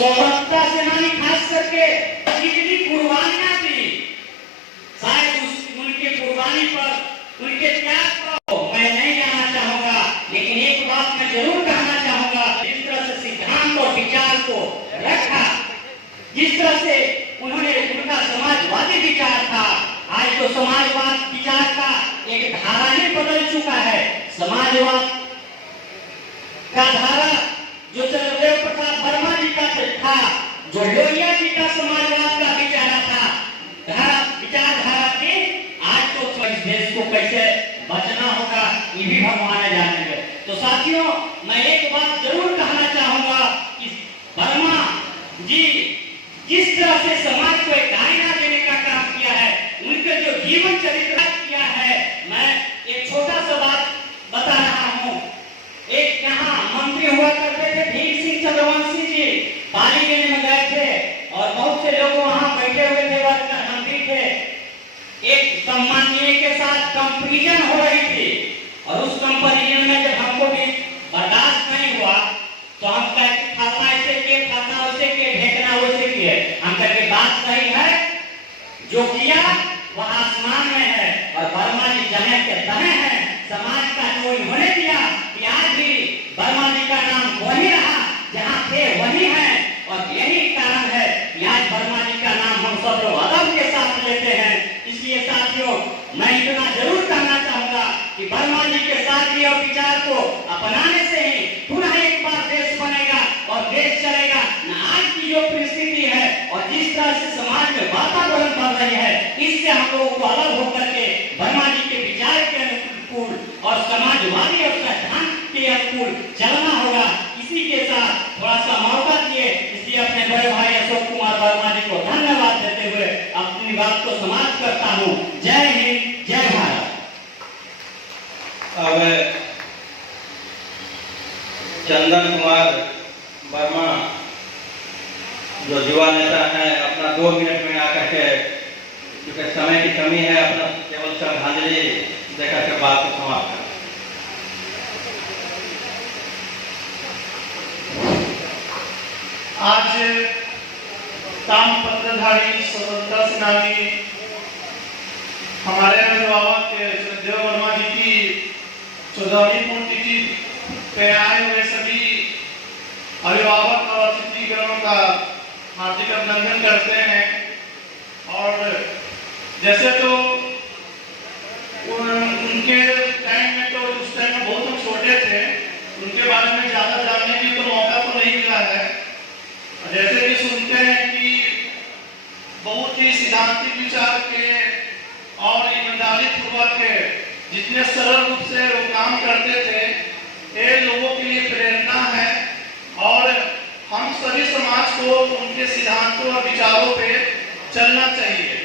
स्वतंत्रता सेनानी खास करके कितनी कुर्बानियां दी, शायद उनके कुर्बानी पर, उनके त्याग पर मैं नहीं कहना चाहूंगा, लेकिन एक बात मैं जरूर कहना चाहूंगा, जिस तरह से सिद्धांत और विचार को रखा, जिस तरह से उन्होंने, उनका समाजवादी विचार था, आज तो समाजवाद विचार का एक धारा ही बदल चुका है। समाजवाद का धारा जो चंद्रदेव प्रसाद वर्मा जी का था, जो लोहिया जी का समाजवाद का विचार था, विचारधारा थी, आज तो इस देश को कैसे बचना होगा ये भी भगवान जानेंगे। तो साथियों, मैं एक बात जरूर कहना चाहूंगा कि वर्मा जी जिस तरह से समाज को एक आईना देने का काम किया है, उनके जो जीवन चरित्र किया है, मैं एक छोटा सा बात बता रहा हूँ। एक यहाँ मंत्री हुआ करते थे भीम सिंह चंद्रवंशी जी, पानी लेने में गए थे और बहुत से लोग वहां बैठे हुए थे, वर्कर हम भी थे। एक सम्मानीय के साथ कंपैरिजन हो रही थी और उस कंपैरिजन में जब हमको भी बर्दाश्त नहीं हुआ तो हम कहते खाता ऐसे के, खाता वैसे के, ढेकना वैसे किए। हम कहते बात सही है, जो किया वह आसमान में है और वर्मा जी जमे के तहे हैं। समाज का जो इन्होंने दिया कि आज भी वर्मा जी का नाम वही रहा, जहाँ थे वही है, और यही कारण है कि आज वर्मा जी का नाम हम सब लोग अदब के साथ लेते हैं। इसलिए साथियों, मैं इतना जरूर कहना चाहूंगा कि वर्मा जी के साथ और विचार को अपनाने से ही पुनः एक बार देश बनेगा और देश चलेगा। न आज की जो परिस्थिति है और जिस तरह से समाज में वातावरण बन रही है, इससे हम लोगों को अलग होकर के वर्मा जी के विचार के अनुकूल और समाजवादी और सिद्धांत के अनुकूल चलना होगा। इसी के साथ थोड़ा सा मौका दिए, इसलिए अपने बड़े भाई अशोक कुमार वर्मा जी को धन्यवाद देते हुए अपनी बात को समाप्त करता हूँ। जय हिंद, जय भारत। अब चंदन कुमार वर्मा जो युवा नेता है, अपना 2 मिनट में आकर के, क्योंकि समय की कमी है, अपना केवल श्रद्धांजलि देकर के बात को समाप्त कर। आज ताम्रपत्रधारी स्वतंत्रता सेनानी हमारे अभिभावक चंद्रदेव वर्मा जी की 14वीं पुण्यतिथि पे आए हुए सभी अभिभावक और अतिथिगणों का हार्दिक अभिनंदन करते हैं। और जैसे तो उनके टाइम में, तो उस टाइम में बहुत हम छोटे थे, उनके बारे में ज्यादा जानने की तो मौका तो नहीं मिला है। जैसे कि सुनते हैं कि बहुत ही सिद्धांतिक विचार के और ईमानदारी पूर्वक के जितने सरल रूप से वो काम करते थे, ये लोगों के लिए प्रेरणा है। और हम सभी समाज को उनके सिद्धांतों और विचारों पे चलना चाहिए।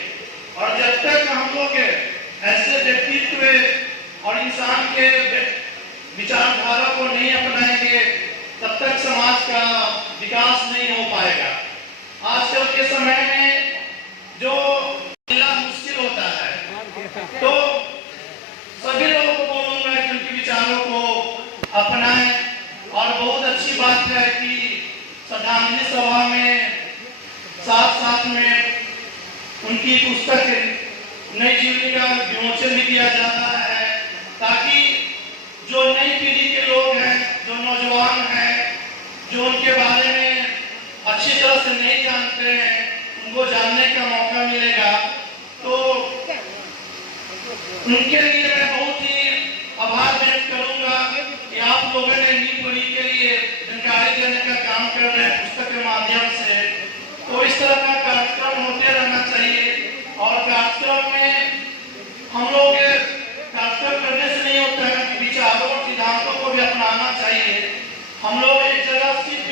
और जब तक हम लोग ऐसे व्यक्तित्व और इंसान के विचारधारा को नहीं अपनाएंगे, तब तक समाज का विकास नहीं हो पाएगा। आजकल के समय में जो मिलना मुश्किल होता है, तो सभी लोगों को बोलूंगा कि उनके विचारों को अपनाएं। और बहुत अच्छी बात है कि श्रद्धांजलि सभा में साथ साथ में उनकी पुस्तक नई जीवनी का विमोचन भी किया जाता है, ताकि जो नई पीढ़ी के लोग हैं, जो नौजवान हैं, जो उनके बारे में अच्छी तरह से नहीं जानते हैं, उनको जानने का मौका मिलेगा। तो उनके लिए मैं बहुत ही आभार व्यक्त करूंगा कि आप लोगों ने नई पीढ़ी के लिए जानकारी देने का काम कर रहे हैं पुस्तक के माध्यम से। तो इस तरह का कार्यक्रम होते रहना चाहिए। और कार्यक्रम में हम लोग कार्यक्रम करने से नहीं होता है, विचारों और सिद्धांतों को भी अपनाना चाहिए। हम लोग एक जगह सिर्फ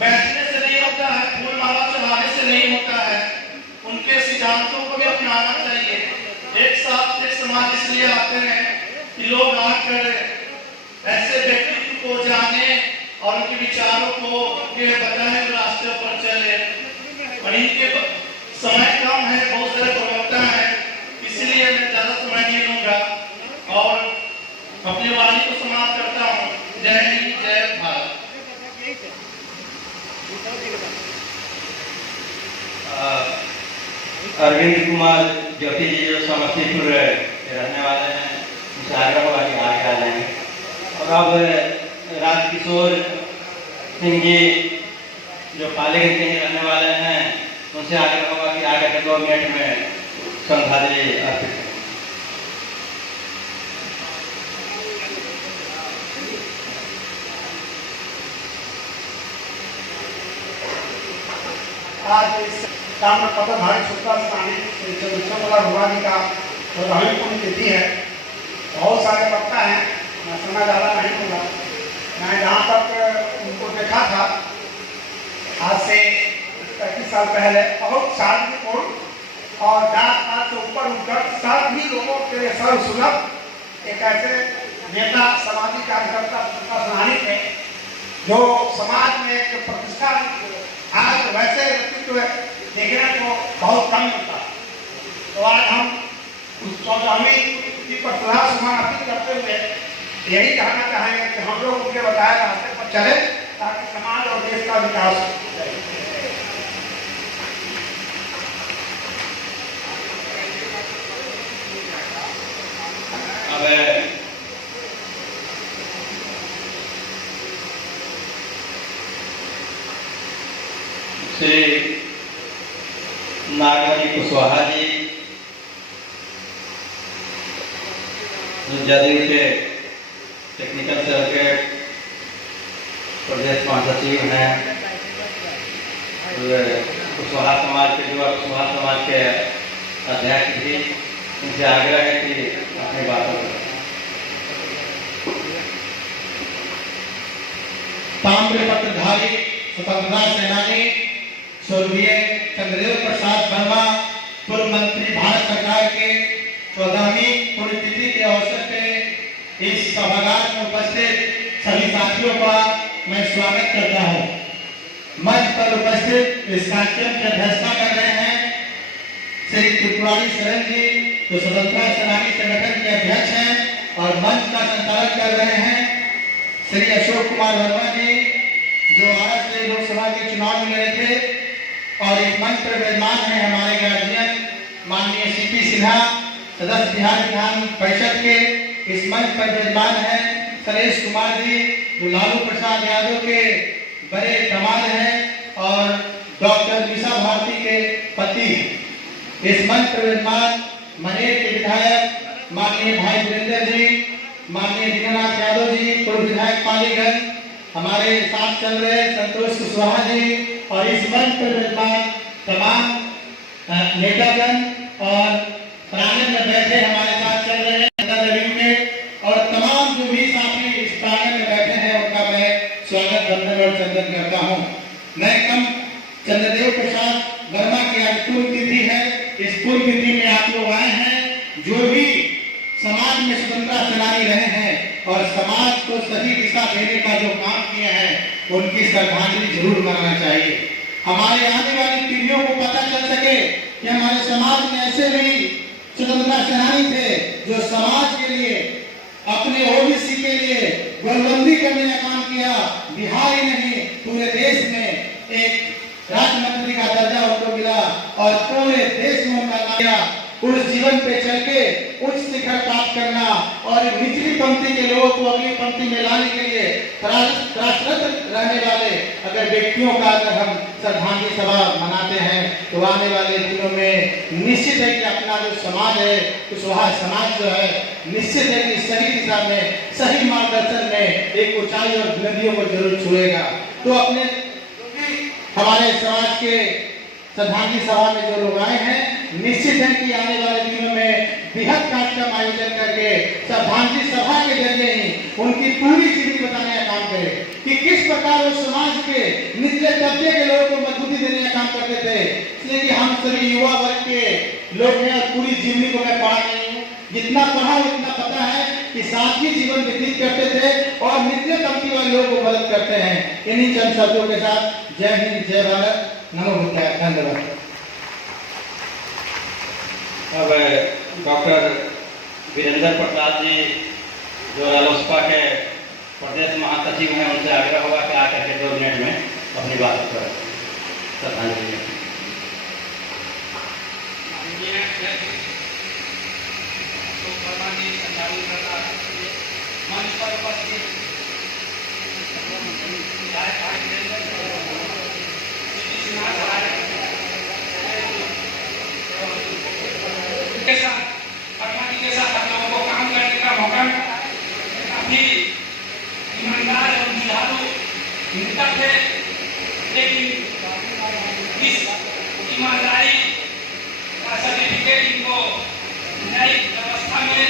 बैठने से नहीं होता है, फूल माला चढ़ाने से नहीं होता है, उनके सिद्धांतों को भी अपनाना चाहिए। एक साथ एक समाज इसलिए आते हैं कि लोग आकर ऐसे व्यक्तित्व को जाने और उनके विचारों को के बताए रास्ते पर चले। और इनके समय कम है, बहुत सारे प्रवक्ता हैं, इसलिए मैं ज्यादा समय नहीं लूंगा और अपनी वाणी को समाप्त करता हूँ। जय हिंद, जय भारत। अरविंद कुमार ज्योति जी जो समस्तीपुर के रहने वाले हैं, उनसे आग्रह होगा कि आगे आ जाएंगे। और अब राजकिशोर सिंह जी जो पालीगंज के रहने वाले हैं, उनसे आग्रह होगा कि आगे के 2 मिनट में श्रद्धांजलि अर्पित करें। आज इस ताम्र पत्रधारी सूत्रा स्थानीय श्री चंद्रशेखर भगवानी का 14वीं पुण्यतिथि है। बहुत सारे वक्ता हैं, मैं समय ज़्यादा नहीं दूंगा। मैं जहाँ तक उनको देखा था आज से 35 साल पहले, बहुत शांतिपूर्ण और जात पात से ऊपर उठकर सभी लोगों के लिए सर्वसुलभ एक ऐसे नेता, सामाजिक कार्यकर्ता प्रधानी थे जो समाज में एक प्रतिष्ठा आज वैसे व्यक्तित्व देखने को बहुत कम मिलता। तो आज हम उस 14वीं तिथि पर श्रद्धासुमन करते हुए यही कहना चाहेंगे कि हम लोग उनके बताए रास्ते पर चले ताकि समाज और देश का विकास हो। अब श्री नागमणि कुशवाहा जी जदयू के टेक्निकल सेल के प्रदेश महासचिव हैं, कुशवाहा समाज के युवा कुशवाहा समाज के अध्यक्ष भी, उनसे आग्रह है कि अपनी बातों करें। ताम्र पत्रधारी स्वतंत्रता सेनानी स्वर्गीय चंद्रदेव प्रसाद वर्मा, पूर्व मंत्री, भारत सरकार के 14वीं पुण्यतिथि के अवसर पे इस सभागार में उपस्थित सभी साथियों का मैं स्वागत करता हूं। मंच पर उपस्थित इस कार्यक्रम की अध्यक्षता कर रहे हैं श्री त्रिपुरारी शरण जी, जो स्वतंत्रता सेनानी संगठन के अध्यक्ष हैं, और मंच का संचालन कर रहे हैं श्री अशोक कुमार वर्मा जी, जो आरा से लोकसभा के चुनाव में लड़े थे। और इस मंच पर विराजमान है हमारे गार्जियन माननीय सीपी सिन्हा, सदस्य बिहार विधान परिषद के। इस मंच पर विराजमान है सरेश कुमार जी, जो लालू प्रसाद यादव के बड़े दामाद हैं और डॉक्टर मीसा भारती के पति। इस मंच पर विराजमान मनेर के विधायक माननीय भाई वीरेंद्र जी, माननीय दीनानाथ यादव जी, पूर्व विधायक पालीगंज, हमारे साथ चल रहे संतोष कुशवाहा जी, और इस मंच पर विराजमान तमाम नेतागण और प्रांगण में बैठे हमारे साथ चल रहे हैं और तमाम जो भी साथी इस प्रांगण में बैठे हैं, उनका मैं स्वागत वंदन और चंदन करता हूँ। मैं कम चंद्रदेव प्रसाद वर्मा की आज पूर्ण तिथि है। इस पूर्ण तिथि में आप लोग आए हैं, जो भी समाज में स्वतंत्रता सेनानी रहे हैं और समाज को सही दिशा देने का जो काम किया है, उनकी श्रद्धांजलि जरूर मनाना चाहिए। हमारे आने वाली पीढ़ियों को पता चल सके कि हमारे समाज में ऐसे भी स्वतंत्रता सेनानी थे जो समाज के लिए, अपने ओबीसी के लिए गोलबंदी करने का काम किया। बिहार ही नहीं, पूरे देश में एक राज्य मंत्री का दर्जा उनको मिला और पूरे देश में उनका नाम किया। उस जीवन पे चल के उच्च शिखर प्राप्त करना और निचली पंक्ति के लोगों को अगली पंक्ति में लाने के लिए प्रयासरत रहने वाले अगर व्यक्तियों का अगर हम श्रद्धांजलि सभा मनाते हैं, तो आने वाले दिनों में निश्चित है कि अपना जो समाज है, कुशवाहा समाज जो है, निश्चित है कि सही दिशा में, सही मार्गदर्शन में एक ऊंचाई और बुलंदियों को जरूर छुएगा। तो अपने हमारे समाज के श्रद्धांजलि सभा में जो लोग आए हैं, निश्चित है कि आने वाले दिनों में बृहद कार्यक्रम आयोजन करके श्रद्धांजलि सभा के जरिए ही उनकी पूरी जिंदगी बताने का काम करे कि किस प्रकार वो समाज के निचले तबके के लोगों को मजबूती देने का काम करते थे। इसलिए कि हम सभी युवा वर्ग के लोग हैं और पूरी जिंदगी को मैं पढ़ा नहीं हूँ, जितना पढ़ा उतना पता है कि साथी जीवन व्यतीत करते थे और निचले तबके वाले लोगों को मदद करते हैं। इन्हीं चंद शब्दों के साथ जय हिंद, जय भारत, नमो बुद्धाय, धन्यवाद। अब डॉक्टर वीरेंद्र प्रसाद जी, जो रालोसपा के प्रदेश महासचिव हैं, उनसे आग्रह होगा कि आकर के 2 मिनट में अपनी बात करें। श्रद्धांजलि। के साथ आप लोगों को काम करने का मौका मिला। काफी ईमानदार और जुझारू नेता थे, लेकिन इस ईमानदारी का सर्टिफिकेट इनको न्यायिक व्यवस्था में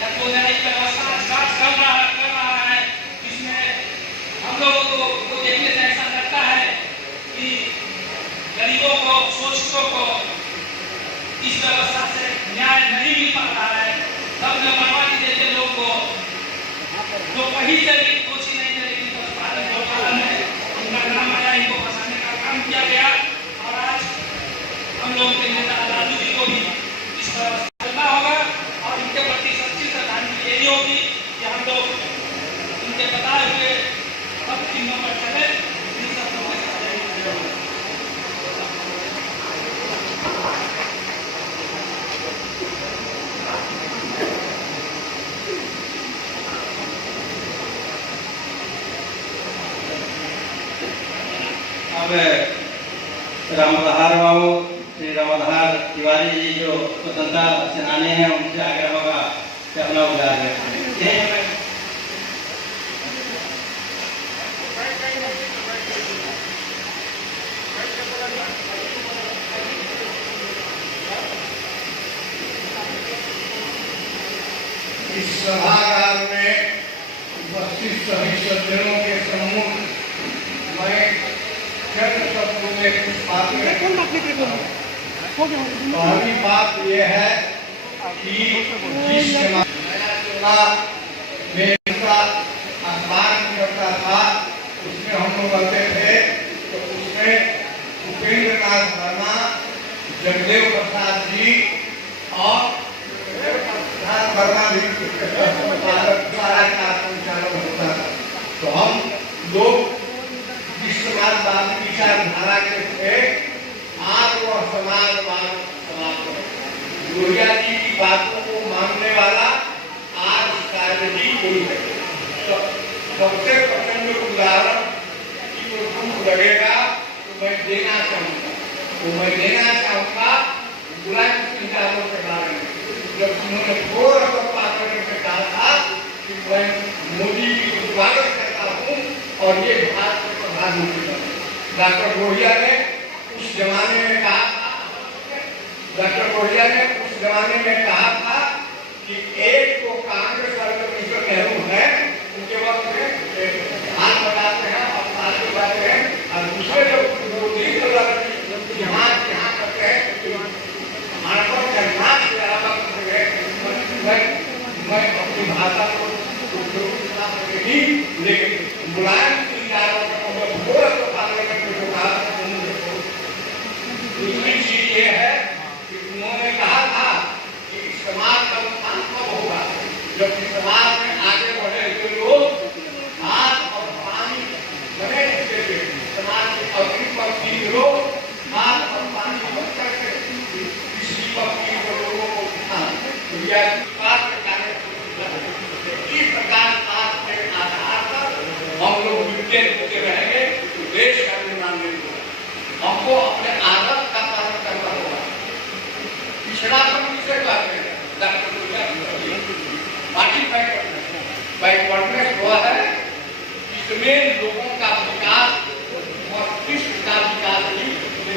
या तो न्यायिक व्यवस्था साथ कर रहा है, जिसमें हम लोगों को देखने से ऐसा लगता है कि गरीबों को, शोषितों को इस व्यवस्था से न्याय नहीं मिल पा रहा है। तब न बर्बादी जैसे लोग को जो कहीं से भी कोशिश नहीं थे, लेकिन पशुपालन घोटाला में उनका नाम आया, इनको फंसाने का काम किया गया। और आज हम लोग के नेता लालू जी को भी इस व्यवस्था करना होगा और इनके प्रति सच्ची श्रद्धांजलि यही होगी कि हम लोग उनके बताए हुए सब चिन्हों पर चले। इन सब लोगों के साथ अब रामधार बाबू श्री रामधार तिवारी जी जो स्वतंत्रता सेनानी हैं, उनसे आग्रह होगा कि अपना उद्गार रखें। इस सभागार में उपस्थित सभी सज्जनों के सम्मुख मैं चंद शब्दों में कुछ बातें पहली बात यह है कि जिस नया चुनाव में उनका अखबार करता था, उसमें हम लोग करते थे, तो उसमें उपेंद्र नाथ वर्मा, जगदेव प्रसाद जी और वर्मा भी संचालन होता था। तो हम लोग समाजवादी विचारधारा के थे, आज वह समाजवाद समाप्त है। लोहिया जी की बातों को मानने वाला आज जी कोई है। तो सबसे प्रचंड उदाहरण कि वो दुख लगेगा तो मैं देना चाहूँगा बुरा विचारों के बारे में। जब उन्होंने थोड़ा सा पाकर में कहा था कि मैं मोदी जी को स्वागत करता हूँ और ये भारत के प्रधानमंत्री बने। डॉक्टर लोहिया ने उस जमाने में कहा था कि एक तो कांग्रेस और मिस्टर नेहरू है, उनके वक्त में हाथ बताते हैं और साथ बताते हैं, और दूसरे जो विरोधी यहाँ करते हैं मैं अपनी भाषा को लेकिन मुलायम दूसरी चीज ये है कि उन्होंने कहा था कि समाज का उत्थान कब होगा, जबकि समाज में आगे बढ़े हुए लोग हाथ और पानी बने थे। समाज के अग्नि पंक्ति लोग हाथ और पानी बनकर के किसी पंक्ति को लोगों को उठाना इस प्रकार के आधार पर हम लोग मिलते जुलते रहेंगे तो देश का निर्माण नहीं होगा। हमको अपने आदत का पालन करना होगा। पिछड़ापन किसे कहते हैं? पार्टी बैकवर्डनेस हुआ है, इसमें लोगों का विकास और कृष्ण का विकास ही नहीं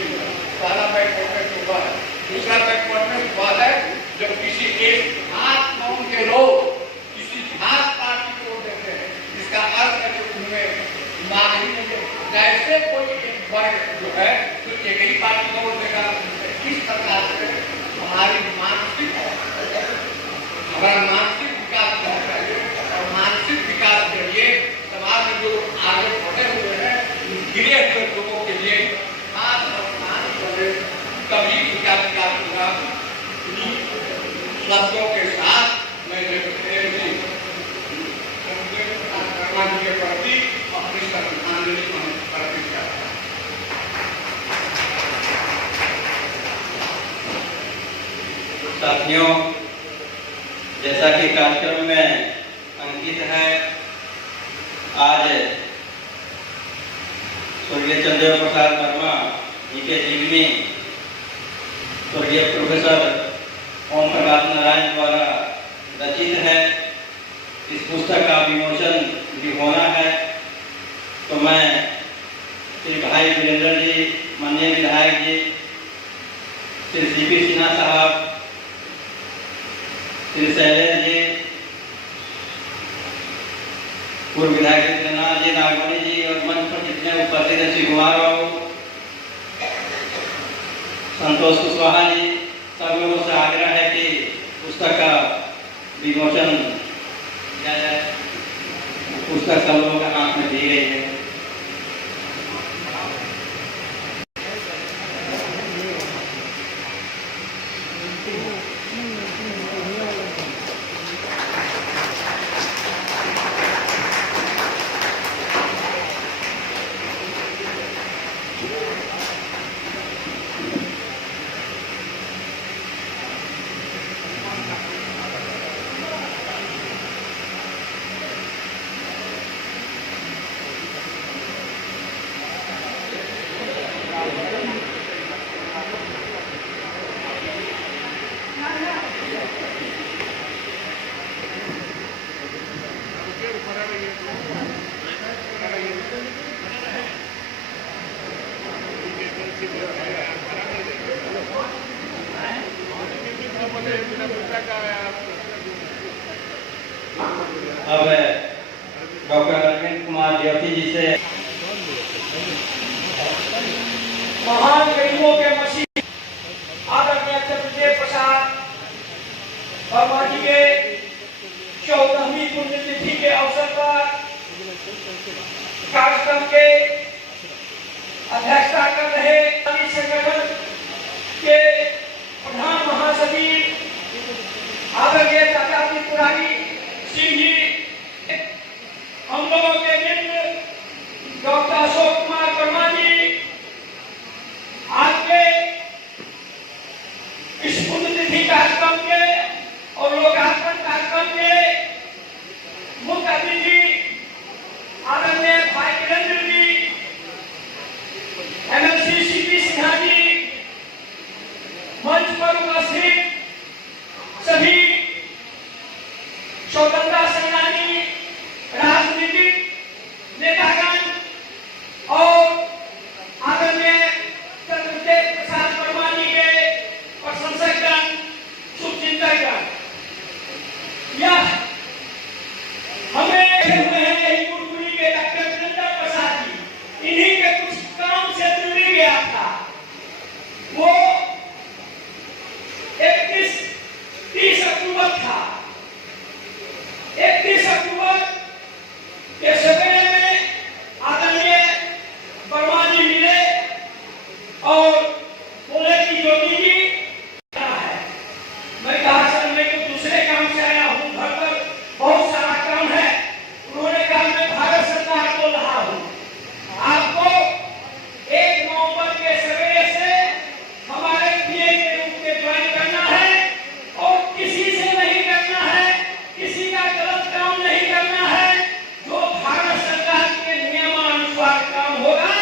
हुआ। पहला बैकवर्डनेस हुआ है। दूसरा बैकवर्डनेस हुआ है जब किसी एक खास कौम के लोग किसी खास पार्टी को वोट देते हैं। इसका अर्थ है कि उनमें जैसे कोई एक वर्ग जो है तो एक ही पार्टी को वोट देगा। इस प्रकार से हमारा मानसिक विकास होना चाहिए और मानसिक विकास के लिए समाज में जो आगे बढ़े हुए हैं गिरे हुए लोगों के लिए खास और मान बने, तभी विकास होगा। शब्दों के साथ मैं के प्रति अपनी श्रद्धांजलि अर्पित करता हूँ। साथियों, जैसा कि कार्यक्रम में अंकित है, आज स्वर्गीय चंद्रदेव प्रसाद वर्मा जी के जीवनी स्वर्गीय प्रोफेसर ओम प्रकाश नारायण द्वारा रचित है। इस पुस्तक का विमोचन भी होना है, तो मैं श्री भाई वीरेंद्र जी, माननीय विधायक जी, श्री सीपी सिन्हा साहब, श्री शैलेंद्र जी, पूर्व विधायक जितेंद्रनाथ जी, नागमणि जी और मंच पर जितने उपस्थित हैं, श्री कुमार बाबू, संतोष कुशवाहा जी, सब लोगों से आग्रह है कि पुस्तक का विमोचन किया जाए। पुस्तक सब लोगों के हाथ में दी गई है। अब डॉक्टर अरविंद कुमार ज्योति जी से महान गरीबों के मसीह आदरणीय चंद्रदेव प्रसाद वर्मा जी के 14वीं पुण्यतिथि के अवसर पर कार्यक्रम के अध्यक्षता कर रहे संगठन के प्रधान महासचिव आदरणीय चाचा त्रिपुरारी सिंह जी, हम लोगों के मित्र डॉक्टर अशोक कुमार वर्मा जी, आज के इस पुण्यतिथि कार्यक्रम के और लोकार्पण कार्यक्रम के मुख्य अतिथि आदरणीय भाई वीरेंद्र जी, एमएलसी सीपी सिन्हा जी, मंच पर उपस्थित सभी स्वतंत्रता सेनानी, राजनीतिक नेतागण और आदरणीय चंद्रदेव प्रसाद वर्मा जी के प्रशंसकगण, शुभचिंतकगण, यह हमें हुए हैं यही कुरकुरी के डॉक्टर वीरेंद्र प्रसाद जी, इन्हीं के कुछ काम से जुड़ गया था। वो 30 अक्टूबर था। 31 अक्टूबर के सवेरे में आदरणीय वर्मा जी मिले और बोले कि योगी जी है। मैं कहा सर मैं तो दूसरे काम से आया हूँ, घर पर बहुत सारा काम है। उन्होंने कहा मैं भारत सरकार बोल रहा हूँ, आपको 1 नवंबर के सवेरे से हमारे पीए के रूप में ज्वाइन करना है और किसी से नहीं करना है, किसी का गलत काम नहीं करना है। जो भारत सरकार के नियमानुसार काम होगा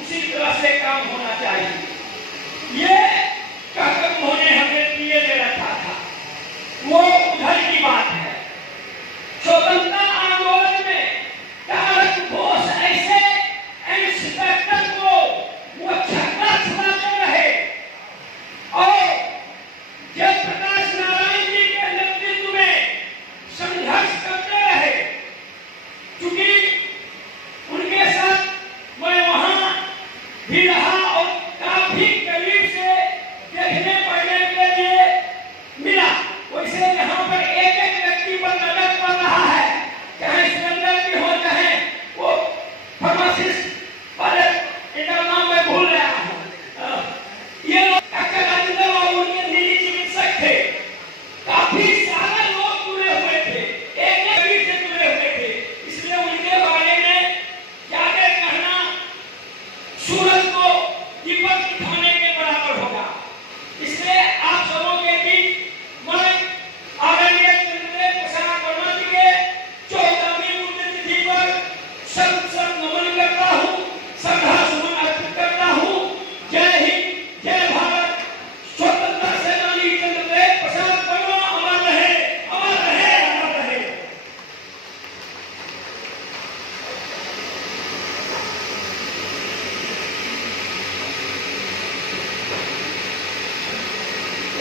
उसी तरह से काम होना चाहिए। ये कहकर उन्होंने हमें पीए दे रखा था। वो उधर की बात है। स्वतंत्रता आंदोलन में कारक घोष ऐसे इंस्पेक्टर को वो छक्का छुड़ाते रहे और जयप्रकाश नारायण जी के नेतृत्व में संघर्ष करते रहे। क्योंकि उनके साथ मैं वहां भी रहा और काफी करीब से देखने पढ़ने के लिए मिला। वैसे यहाँ पर एक व्यक्ति पर नजर पड़ रहा है, चाहे सिलेंडर भी हो, चाहे वो फार्मासिस्ट वाले, इनका नाम मैं भूल रहा हूँ। ये लोग राजेंद्र बाबू उनके निजी चिकित्सक थे। काफी सारे लोग जुड़े हुए थे, एक गरीब से जुड़े हुए थे। इसलिए उनके बारे में ज्यादा कहना सूरज को दीपक दिखाने के बराबर होगा। इस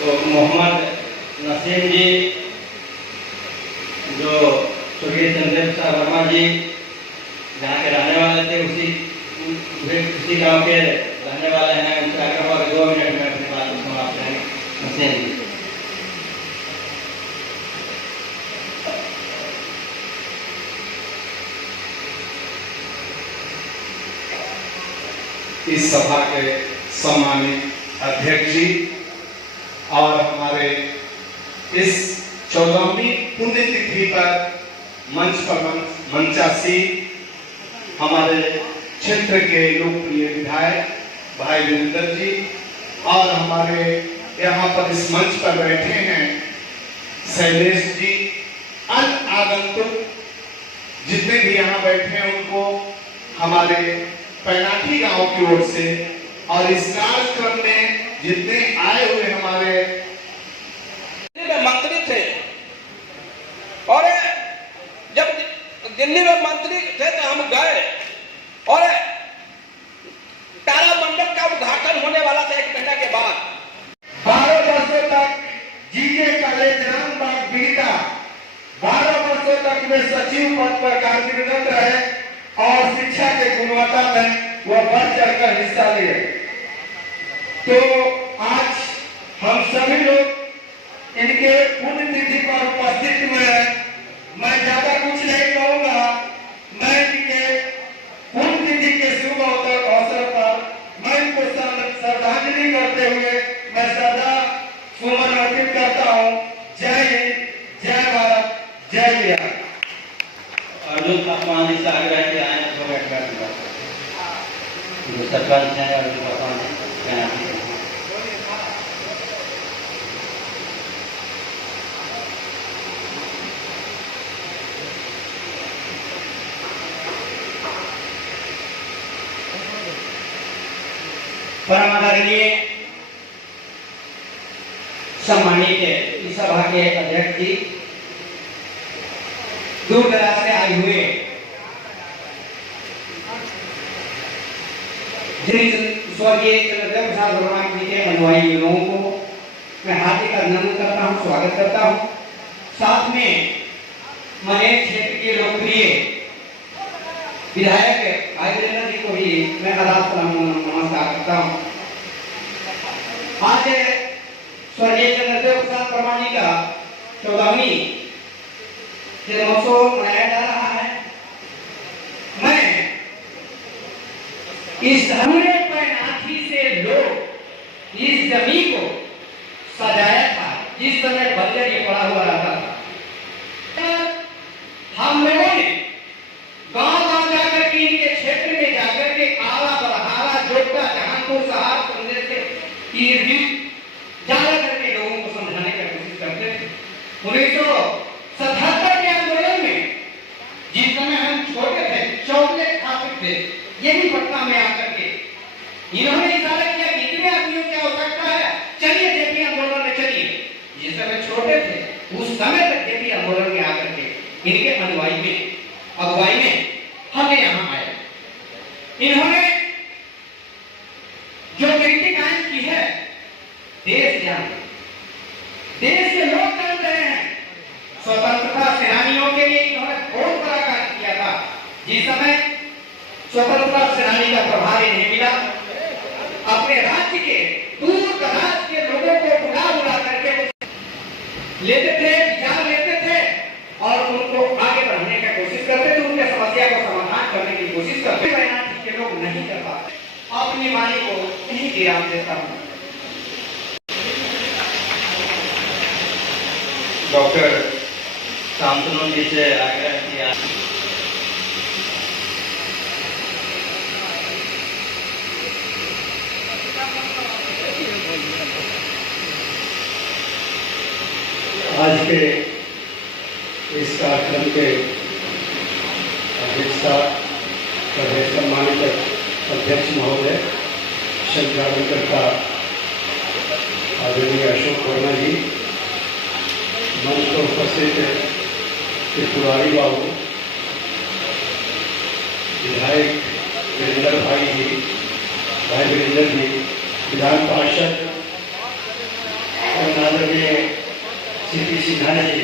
मोहम्मद नसीम जी, जो स्वर्गीय चंद्र प्रसाद वर्मा जी जहाँ के रहने वाले थे, उसी गांव के रहने वाले हैं, उनसे आग्रह होगा 2 मिनट में अपनी बात को समाप्त करेंगे। नसीम जी। इस सभा के सम्मानित अध्यक्ष जी और हमारे इस 14वीं पुण्यतिथि पर मंच पर मंचासी हमारे क्षेत्र के लोकप्रिय विधायक भाई वीरेंद्र जी और हमारे यहाँ पर इस मंच पर बैठे हैं शैलेश जी, अन्य आगंतुक जितने भी यहाँ बैठे हैं उनको हमारे पैनाठी गांव की ओर से, और इस कार्यक्रम में जितने आए हुए हमारे मंत्री थे, और जब दिल्ली में मंत्री थे तो हम गए, और तारा मंडल का उद्घाटन होने वाला था 1 महीना के बाद। 12 वर्षों तक जीके कॉलेज रामबाग बीता, 12 वर्षों तक वे सचिव पद पर कार्यरत रहे और शिक्षा के गुणवत्ता में वह बढ़ चढ़कर हिस्सा लिए। तो आज हम सभी लोग इनके पुण्यतिथि पर उपस्थित हुए हैं। मैं ज्यादा कुछ नहीं कहूंगा। मैं इनके पुण्यतिथि के शुभ अवसर पर मैं इनको श्रद्धांजलि करते हुए मैं सदा सुमन अर्पित करता हूँ। जय हिंद, जय भारत, जय बिहार। अर्जुन पासवान जी से आग्रह किया है तो जो सरपंच है अर्जुन पासवान जी परम आदरणीय सम्मानित इस सभा के अध्यक्ष जी, दूर दराज से आए हुए स्वर्गीय चंद्रदेव प्रसाद वर्मा जी के अनुयायी लोगों को मैं हार्दिक अभिनंदन करता हूं, स्वागत करता हूं। साथ में मनेर क्षेत्र के लोकप्रिय विधायक भाई वीरेंद्र जी को भी मैं आदाब सलाम नमस्कार करता हूं। आज स्वर्गीय चंद्रदेव प्रसाद वर्मा जी का 14वीं जन्मोत्सव मनाया जा रहा है। मैं इस धनुरे पैनाठी से लोग इस जमीन को सजाया था जिस समय बंजर ये पड़ा हुआ रहता था। हम लोगों ने गांव जाकर के इनके क्षेत्र में जाकर के आला बरहाला जोड़ता जहांपुर सहार संदेश के ज्यादा करके लोगों को समझाने की कोशिश करते थे। 1977 के आंदोलन में जिस समय हम छोटे थे, चॉकलेट खाते थे, यही पटना में आकर के इन्होंने इशारा किया कि इतने आदमियों की आवश्यकता है, चलिए जेपी आंदोलन में चलिए। जिस समय छोटे थे उस समय तक जेपी आंदोलन में आकर के इनके अगुवाई में हमें यहाँ आए। इन्होंने जो कृति कायम की है देश जाने, देश के लोग जान रहे हैं। स्वतंत्रता सेनानियों के लिए इन्होंने बहुत बड़ा कार्य किया था। जिस समय स्वतंत्रता सेनानी का प्रभार नहीं मिला, अपने राज्य के दूर दराज के लोगों को बुला करके लेते थे, विचार लेते थे और उनको आगे बढ़ाने का कोशिश करते थे, उनके समस्या को समाधान करने की कोशिश करते थे। के लोग नहीं कर पाते। अपनी वाणी को यही विराम देता हूँ। डॉक्टर शांतनु जी से आग्रह किया। आज के इस कार्यक्रम के अध्यक्षता कर सम्मानित अध्यक्ष महोदय संचालन का आदरणीय अशोक वर्मा जी, मंच पर उपस्थित त्रिपुरारी बाबू, विधायक वीरेंद्र भाई जी, विधान पार्षद सीपी सिन्हा जी,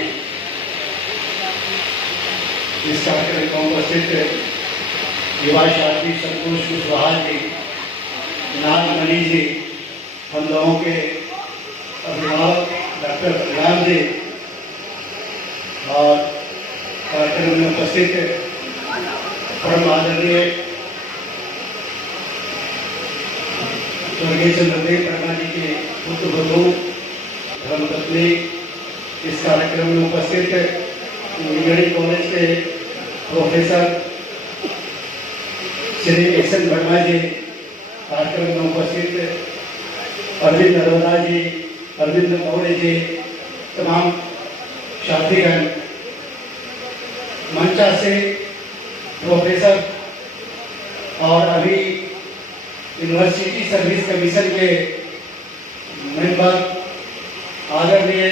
इस कार्यक्रम को उपस्थित युवा साथी संतोष कुशवाहा जी, नागमणि जी, हम लोगों के अभिभावक डॉक्टर बलराम जी और कार्यक्रम में उपस्थित परम आदरणीय स्वर्गीय चंद्रदेव वर्मा जी के पुत्र बधू धर्मपत्नी, इस कार्यक्रम में उपस्थित इंजीनियरिंग कॉलेज के प्रोफेसर श्री एस.एन. वर्मा जी, कार्यक्रम में उपस्थित अरविंद नरोदा जी, अरविंद मौर्य जी, तमाम साथीगण, मंचा से प्रोफेसर और अभी यूनिवर्सिटी सर्विस कमीशन के मेंबर आदरणीय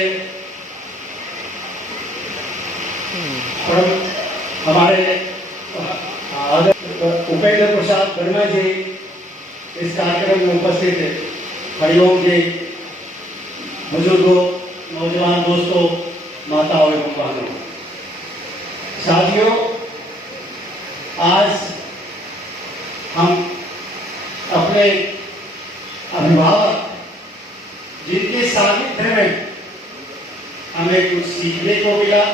हमारे उपेंद्र प्रसाद वर्मा जी, इस कार्यक्रम में उपस्थित हरिओम जी, बुजुर्गों, नौजवान दोस्तों, माताओं एवं बहनों, साथियों, आज हम अपने अभिभावक जिनके सानिध्य में हमें कुछ सीखने को मिला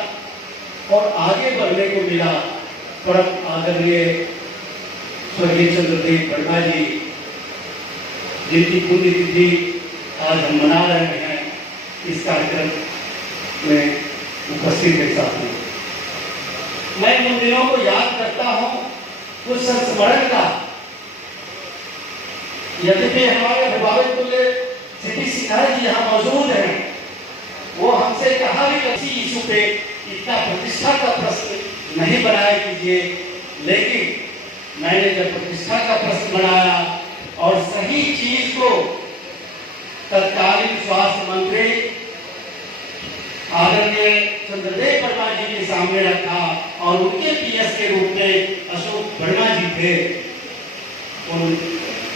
और आगे बढ़ने को मिला, परम आदरणीय स्वर्गीय चंद्रदेव वर्मा जी, जिनकी पुण्यतिथि आज हम मना रहे हैं, इस कार्यक्रम में उपस्थित है। साथियों, मैं उन दिनों को याद करता हूँ, उस संस्मरण का। यद्यपि हमारे अभिभावक सीपी सिन्हा जी यहाँ मौजूद हैं, वो हमसे कहा भी किसी इशू पे इतना प्रतिष्ठा का प्रश्न नहीं बनाया कीजिए, लेकिन मैंने जब प्रतिष्ठा का प्रश्न बनाया और सही चीज को तत्कालीन स्वास्थ्य मंत्री आदरणीय चंद्रदेव वर्मा जी के सामने रखा और उनके पीएस के रूप में अशोक वर्मा जी थे,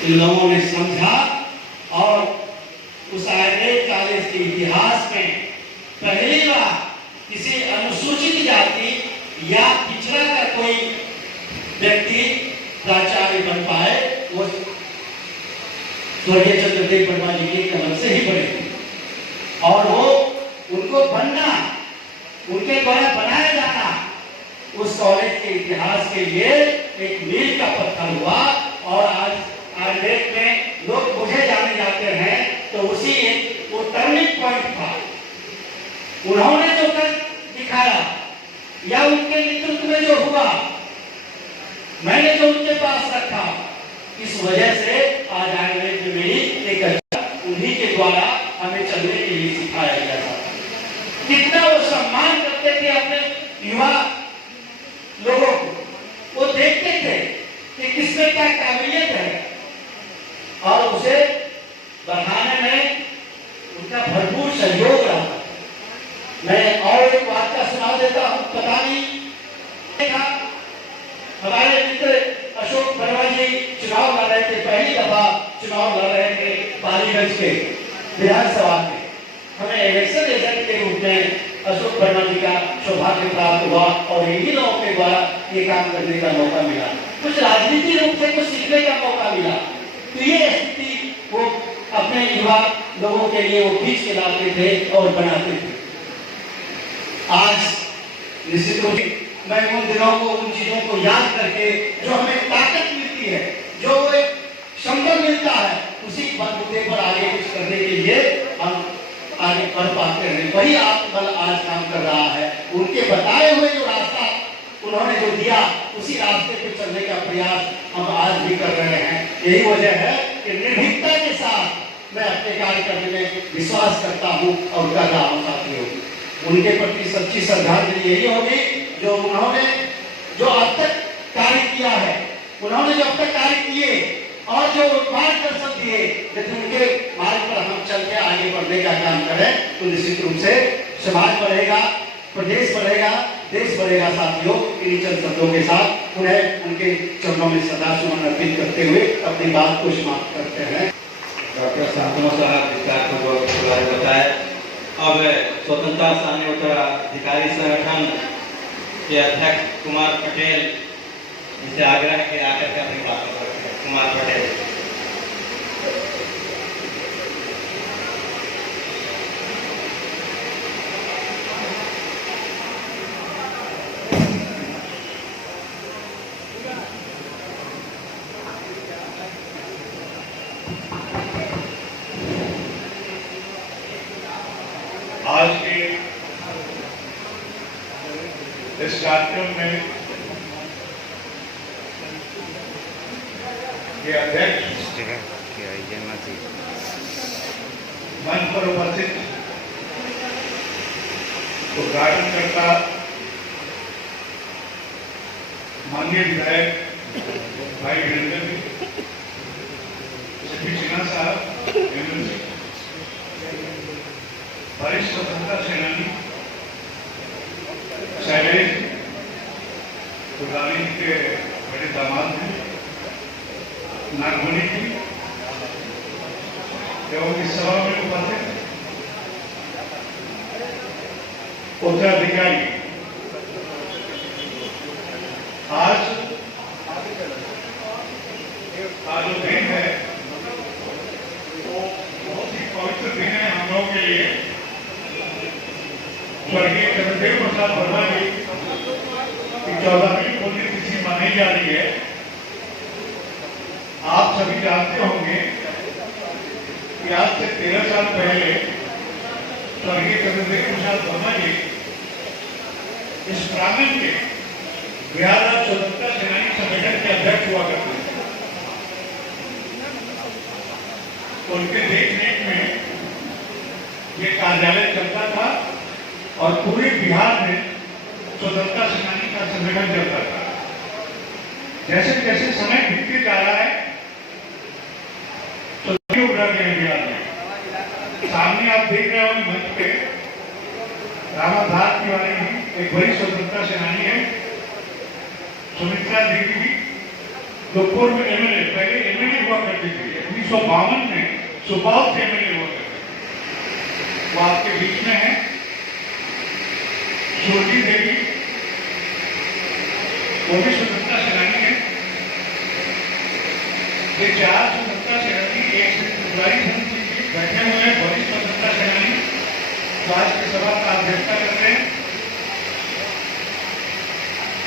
इन लोगों ने समझा और उस आयुर्वेद कॉलेज के इतिहास में पहली बार किसी अनुसूचित जाति या पिछड़ा का कोई व्यक्ति प्राचार्य बन पाए, वो स्वर्गीय चंद्रदेव वर्मा जी के कलम से ही बने और वो उनको बनना, उनके द्वारा बनाया जाना उस कॉलेज के इतिहास के लिए एक मील का पत्थर हुआ। और आज आयुर्वेद में लोग बुझे जाने जाते हैं, तो उसी एक वो टर्निंग पॉइंट था। उन्होंने जो कर दिखाया या उनके नेतृत्व में जो हुआ, मैंने जो उनके पास रखा, इस वजह से आज आयुर्वेद में मेरी एक उन्हीं के द्वारा हमें चलने के लिए सिखाया गया था। कितना वो सम्मान करते थे अपने युवा लोगों को, वो देखते थे कि किसमें क्या काबिलियत है और उसे बढ़ाने में उनका भरपूर सहयोग रहा। मैं और एक वार्ता सुना देता हूँ, पता नहीं हमारे मित्र अशोक वर्मा जी चुनाव लड़ रहे थे, पहली दफा चुनाव लड़ रहे थे पालीगंज के विधानसभा में। हमें इलेक्शन एजेंट के रूप में अशोक वर्मा जी का सौभाग्य प्राप्त हुआ और इन्हीं लोगों के द्वारा ये काम करने का मौका मिला, कुछ राजनीतिक रूप से कुछ सीखने का मौका मिला। तो ये स्थिति वो अपने युवा लोगों के लिए वो खींच के लाते थे और बनाते थे। आज निश्चित रूप से मैं उन दिनों को, उन चीजों को याद करके जो हमें ताकत मिलती है, जो एक संबल मिलता है, उसी बलबूते पर आगे कुछ करने के लिए हम आगे बढ़ पाते हैं। वही आत्मबल आज काम कर रहा है। उनके बताए हुए जो रास्ता उन्होंने जो दिया, उसी रास्ते पे चलने का प्रयास हम आज भी कर रहे हैं। यही वजह है कि निर्भीकता के साथ मैं अपने कार्य करने में विश्वास करता हूँ और कर रहा हूँ। साथियों, उनके प्रति सच्ची श्रद्धांजलि यही होगी जो उन्होंने जो अब तक कार्य किया है, उन्होंने जो अब तक कार्य किए और जो मार्गदर्शन दिए, यदि उनके मार्ग पर हम चल के आगे बढ़ने का काम करें तो निश्चित रूप से समाज बढ़ेगा, प्रदेश बढ़ेगा, देश बढ़ेगा। साथियों, इन्हीं चंद शब्दों के साथ उन्हें उनके चरणों में सदा सुमन अर्पित करते हुए अपनी बात को समाप्त करते हैं। डॉक्टर शांतनु साहब विस्तार पूर्वक बताया अब स्वतंत्रता सेनानी उत्तराधिकारी संगठन के अध्यक्ष कुमार पटेल इनसे आग्रह के आकर के अपनी बात कर सकते हैं। कुमार पटेल। आज के इस कार्यक्रम में ये अध्यक्ष मंच पर उपस्थित उद्घाटन करता माननीय विधायक भाई वीरेंद्र जी, श्री सिन्हा साहब, एमएलसी, वरिष्ठ स्वतंत्रता सेनानी शैलेश गुरगानी के बड़े दामाद हैं नागमणि जी एवं इस सभा में उपस्थित उत्तराधिकारी, आज का जो दिन है वो बहुत ही पवित्र दिन है हम लोगों के लिए। स्वर्गीय चंद्रदेव प्रसाद वर्मा जी की 14वीं पुण्यतिथि मनाई जा रही है। आप सभी जानते होंगे कि आज से 13 साल पहले स्वर्गीय चंद्रदेव प्रसाद वर्मा जी इस प्रांगण के बिहार राज्य स्वतंत्रता सेनानी संगठन के अध्यक्ष हुआ करते थे। उनके देखरेख में ये कार्यालय चलता था और पूरे बिहार में स्वतंत्रता सेनानी का संगठन चलता था। जैसे जैसे समय बीतते जा रहा है तो उभर रहे हैं बिहार में। सामने आप देख रहे होंगे मंच पे रामाधार तिवारी जी एक बड़ी स्वतंत्रता सेनानी है। सुमित्रा देवी जी जो पूर्व एमएलए, पहले एमएलए हुआ करती थी, 1952 में सुपौल से एमएलए हुआ करते थे, वो आपके बीच में है। छोटी देवी वो भी स्वतंत्रता सेनानी है। ये 4 स्वतंत्रता सेनानी एक जुलाई समिति के बैठे हुए हैं, बड़ी स्वतंत्रता सेनानी आज की सभा का अध्यक्षता कर रहे हैं।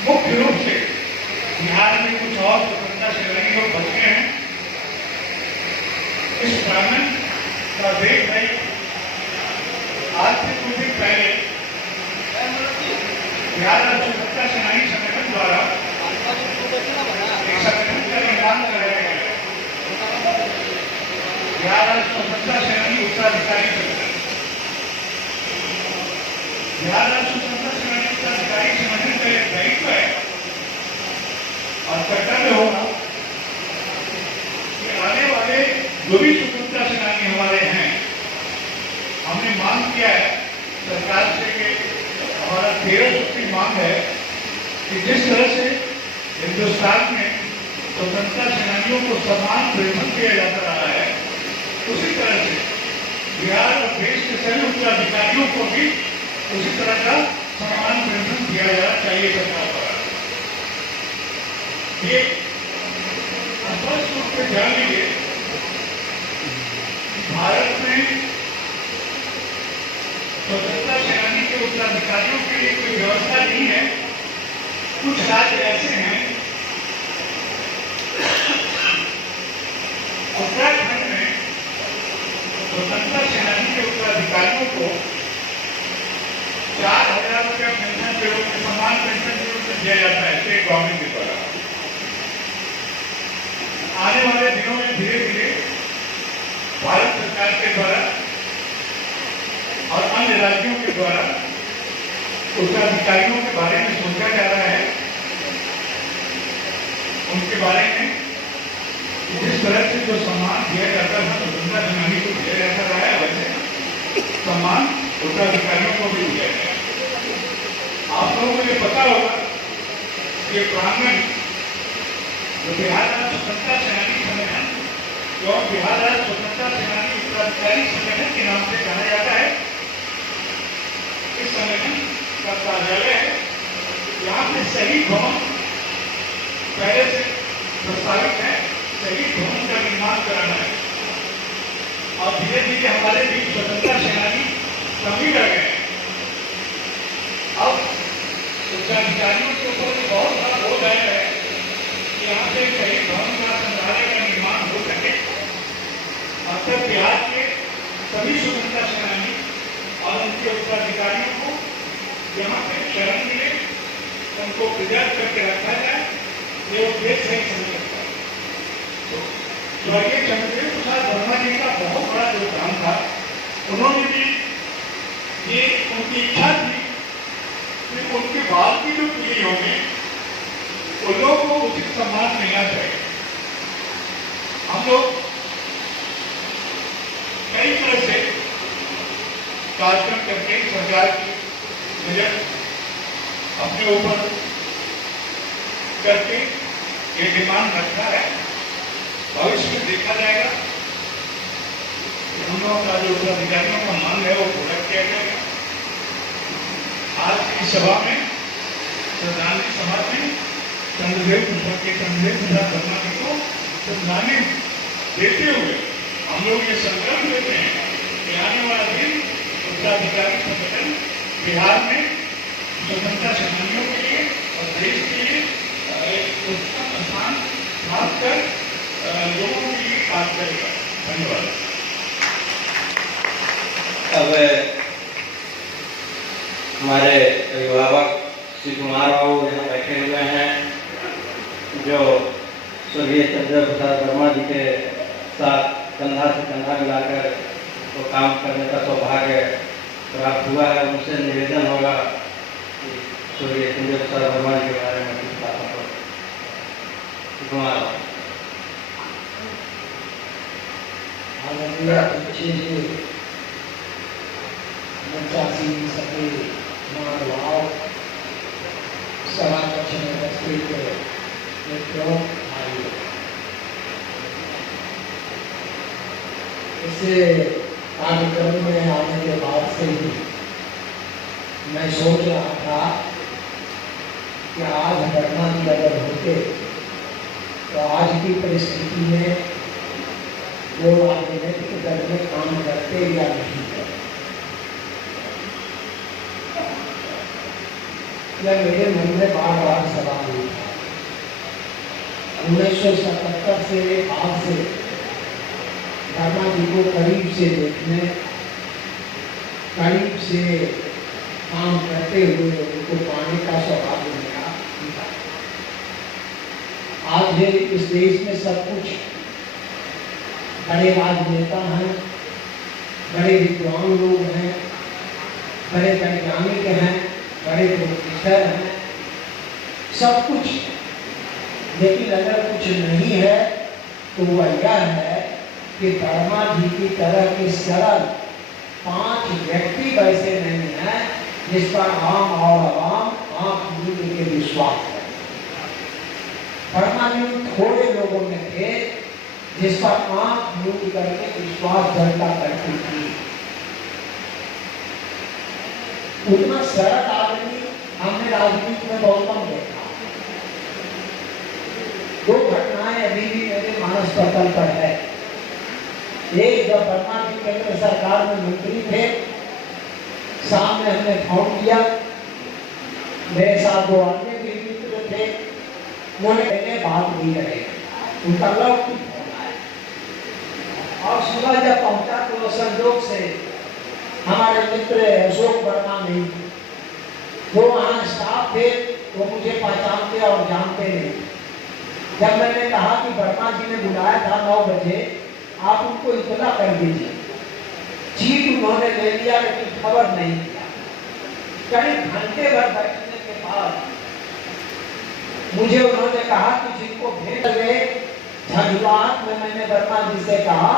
मुख्य रूप से बिहार में कुछ और स्वतंत्रता सेनानी लोग बचे हैं। इस प्रांगण का देख रही आज से कुछ दिन पहले बिहार राज्य स्वतंत्रता सेनानी संगठन द्वारा एक संगठन का निर्माण कराया गया है, बिहार राज्य स्वतंत्रता सेनानी उत्तराधिकारी संगठन। बिहार राज्य स्वतंत्रता सेनानी उत्तराधिकारी संगठन का एक दायित्व है और कर्तव्य होगा कि आने वाले जो भी स्वतंत्रता सेनानी हमारे हैं, हमने मांग किया है सरकार से कि हमारा 13 सूत्री मांग है कि जिस तरह से हिंदुस्तान में स्वतंत्रता सेनानियों को सम्मान पेंशन दिया जाता रहा है, उसी तरह से बिहार और देश के सभी उत्तराधिकारियों को भी उसी तरह का सम्मान पेंशन दिया जाना चाहिए सरकार द्वारा। ये स्पष्ट रूप से जान लीजिए भारत में स्वतंत्रता सेनानी के उत्तराधिकारियों के लिए कोई व्यवस्था नहीं है। कुछ राज्य ऐसे हैं, उत्तराखंड में स्वतंत्रता सेनानी के उत्तराधिकारियों को 4,000 रुपया पेंशन के रूप में, सम्मान पेंशन के रूप में दिया जाता है स्टेट गवर्नमेंट के द्वारा। आने वाले दिनों में धीरे धीरे भारत सरकार के द्वारा और अन्य राज्यों के द्वारा उत्तराधिकारियों के बारे में सोचा जा रहा है, उनके बारे में जिस तरह से जो सम्मान दिया जाता था स्वतंत्रता सेनानी को दिया जाता रहा है, वैसे सम्मान उत्तराधिकारियों को भी दिया जाए। आप लोगों को ये पता होगा कि प्रांगण जो बिहार राज्य स्वतंत्रता सेनानी संगठन और बिहार राज्य स्वतंत्रता सेनानी उत्तराधिकारी संगठन के नाम से जाना जाता है, संगठन का कार्यालय है। यहाँ पे शहीद भवन पहले से प्रस्तावित है, शहीद भवन का निर्माण कराना है। और धीरे धीरे हमारे बीच स्वतंत्रता सेनानी कमी रह गए। अब उच्चाधिकारियों के ऊपर बहुत बड़ा बोझ आया है कि यहाँ पे शहीद भवन का संग्रहालय का निर्माण हो सके। अब तक बिहार के सभी स्वतंत्रता सेनानी और उनके उत्तराधिकारियों को यहाँ पे शरण मिले, उनको प्रिजर्व करके रखा जाए, ये उद्देश्य है संगठन का। स्वर्गीय चंद्रदेव प्रसाद वर्मा जी का बहुत बड़ा योगदान था। उन्होंने भी ये उनकी इच्छा थी कि उनके बाद की जो पीढ़ी होंगे उन लोगों को उचित सम्मान मिलना चाहिए। हम लोग कई तरह से कार्यक्रम करके सरकार की बजट अपने ऊपर करके ये डिमांड रखा है। भविष्य में देखा जाएगा हम लोगों का जो उत्तराधिकारियों का मांग है वो पूरा किया जाएगा। आज की सभा में श्रद्धांजलि सभा में चंद्रदेव प्रसाद वर्मा जी को श्रद्धांजलि देते हुए हम लोग ये संकल्प लेते हैं कि आने वाला दिन उत्तराधिकारी संगठन बिहार में स्वतंत्रता सेनानियों के लिए और देश के लिए एक उत्तम स्थान प्राप्त कर लोगों के लिए काम करेगा। धन्यवाद। अब हमारे अभिभावक श्री कुमार बाबू यहाँ बैठे हुए हैं, जो स्वर्गीय चंद्रदेव प्रसाद वर्मा जी के साथ कंधा से कंधा मिलाकर वो काम करने का सौभाग्य प्राप्त हुआ है। उनसे निवेदन होगा कि स्वर्गीय चंद्रदेव प्रसाद वर्मा जी के बारे में कुछ बातों को कुमार इसे कार्यक्रम में आने के बाद से ही मैं सोच रहा था कि आज वर्मा जी अगर होते तो आज की परिस्थिति में वो राजनीतिक दल में काम करते या नहीं करते। यह मेरे मन में बार बार सवाल उठा। 1977 से आज से वर्मा जी को करीब से देखने, करीब से काम करते हुए उनको पाने का सौभाग्य मिला। आज इस देश में सब कुछ, बड़े राजनेता हैं, बड़े विद्वान लोग हैं, बड़े वैज्ञानिक हैं, बड़े प्रोफेसर हैं, सब कुछ, लेकिन अगर कुछ नहीं है तो वह यह है कि वर्मा जी की तरह के सरल 5 व्यक्ति वैसे नहीं हैं जिस पर आम और आवाम आंख मूंद के विश्वास है। वर्मा जी थोड़े लोगों में थे जिस पर आंख मूंद करके विश्वास जलता करती थी। उतना सरल आदमी हमने राजनीति में बहुत कम देखा। 2 घटनाएं अभी भी मेरे मानस पटल पर है। एक, जब वर्मा जी केंद्र सरकार में मंत्री थे, सामने हमने फोन किया, मेरे साथ 2 अन्य भी मित्र थे, उन्होंने बात नहीं रहे, उनका लौकिक फोन आया। और सुबह जब पहुंचा तो संजोग से हमारे मित्र अशोक वर्मा नहीं, वो वहाँ स्टाफ थे, वो मुझे पहचानते और जानते नहीं। जब मैंने कहा कि वर्मा जी ने बुलाया था 9 बजे, आप उनको इत्तला कर दीजिए। चीट उन्होंने ले लिया लेकिन खबर नहीं दिया। करीब घंटे भर बैठने के बाद मुझे उन्होंने कहा कि जिनको भेज गए झंझुआत में, मैंने वर्मा जी से कहा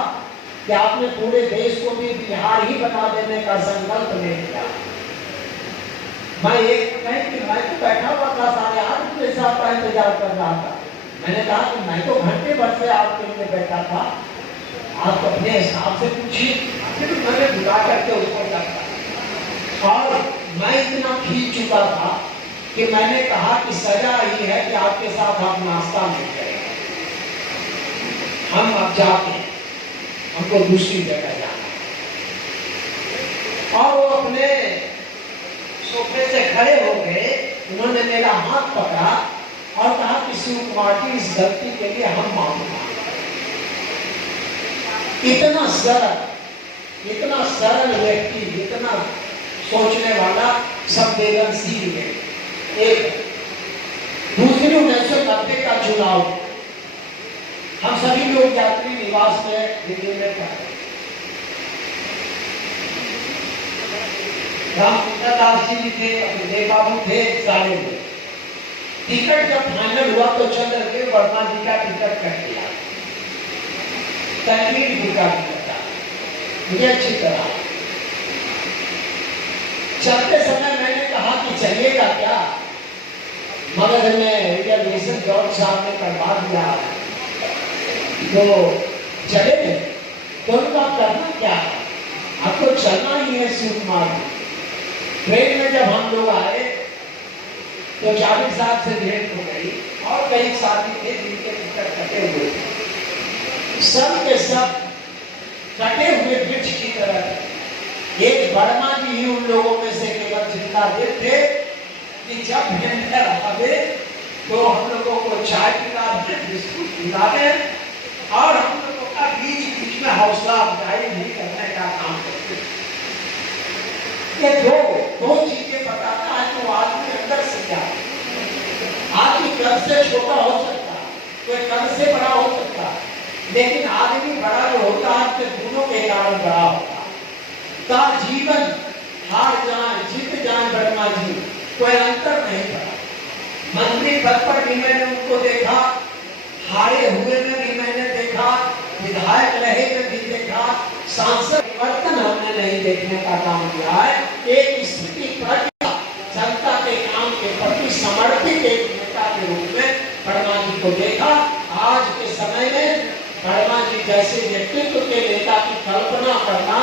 कि आपने पूरे देश को भी बिहार ही बना देने का संकल्प ले लिया। मैं तो बैठा हुआ था 8:30 बजे से आपका इंतजार कर रहा था। मैंने कहा कि मैं तो घंटे भर से आपके लिए बैठा था, आप अपने हिसाब से पूछिए। फिर मैंने बुला करके उसको रखा और मैं इतना खींच चुका था कि मैंने कहा कि सजा ही है कि आपके साथ आप नाश्ता नहीं करेंगे, हम अब जाते हैं, हमको दूसरी जगह जाना है। और वो अपने सोफे से खड़े हो गए, उन्होंने मेरा हाथ पकड़ा और कहा कि शिव कुमार की इस गलती के लिए हम माफी मांगते हैं। इतना सरल व्यक्ति, इतना सोचने वाला, संवेदनशील व्यक्ति। एक दूसरी 1990 का चुनाव, हम सभी लोग यात्री निवास में दिल्ली में थे। रामचंद्र दास जी भी थे, अभिनय बाबू थे, सारे लोग। टिकट जब फाइनल हुआ तो चंद्रदेव वर्मा जी का टिकट कट गया, तकलीफ जी का टिकट था, मुझे अच्छी तरह। चलते समय मैंने कहा कि चलिएगा क्या, मगर मैं रिजर्वेशन जॉर्ज साहब ने करवा दिया तो चले गए। तो उनका करना क्या है, आपको चलना ही है शिव कुमार जी। ट्रेन में जब हम लोग आए तो जावेद साहब से भेंट हो गई और कई साथी थे जिनके टिकट कटे हुए थे, सब के सब कटे हुए वृक्ष की तरह थे। एक वर्मा जी ही उन लोगों में से केवल जिंदा थे कि जब भेंटर आवे तो हम लोगों को चाय पिला दे, बिस्कुट पिला दे और हम लोगों का बीच बीच में हौसला अफजाई भी करने का काम करते। ये दो चीजें बताता है तो आदमी अंदर से क्या, आदमी कद से छोटा हो सकता है, कोई कद से बड़ा हो सकता है, लेकिन आदमी बड़ा जो होता है तो गुणों के कारण बड़ा होता है। का जीवन हार जाए जीत जाए वर्मा जी, कोई अंतर नहीं पड़ा। मंत्री पद पर भी मैंने उनको देखा, हारे हुए में भी मैंने देखा, विधायक रहे में भी देखा, सांसद परिवर्तन हमने नहीं देखने का काम किया है। एक स्थिति प्रज्ञा, जनता के काम के प्रति समर्पित एक नेता के रूप में वर्मा जी को देखा। आज के समय में वर्मा जी जैसे व्यक्तित्व के नेता की कल्पना करना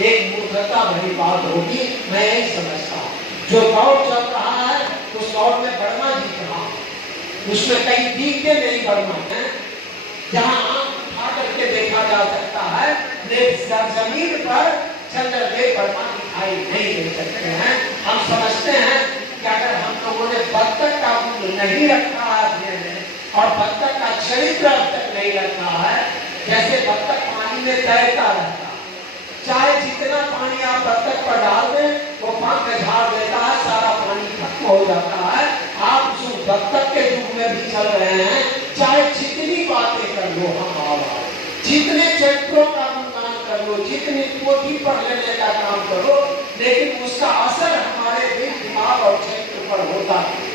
एक मूर्खता भरी बात होगी, मैं यही समझता हूँ। जो दौर चल रहा है उस दौर में वर्मा जी कहाँ, उसमें कई दिखते नहीं वर्मा है, जहाँ आंख उठा करके देखा जा सकता है, लेकिन जमीन पर चंद्रदेव वर्मा दिखाई नहीं दे सकते हैं। हम समझते हैं कि अगर हम लोगों ने बत्तख का मूल्य नहीं रखा है अपने में और बत्तख का चरित्र अब तक नहीं रखा है, जैसे बत्तख पानी में तैरता रहता, चाहे जितना पानी आप बत्तख पर डाल दें वो पंख झाड़ देता है, सारा पानी खत्म हो जाता है। आप उस बत्तख के रूप में भी चल रहे हैं, चाहे जितनी बातें कर लो, हम जितने चरित्रों का गुणगान कर लो, जितनी पोथी पढ़ लेने का काम करो, लेकिन उसका असर हमारे दिल दिमाग और चरित्र पर होता है।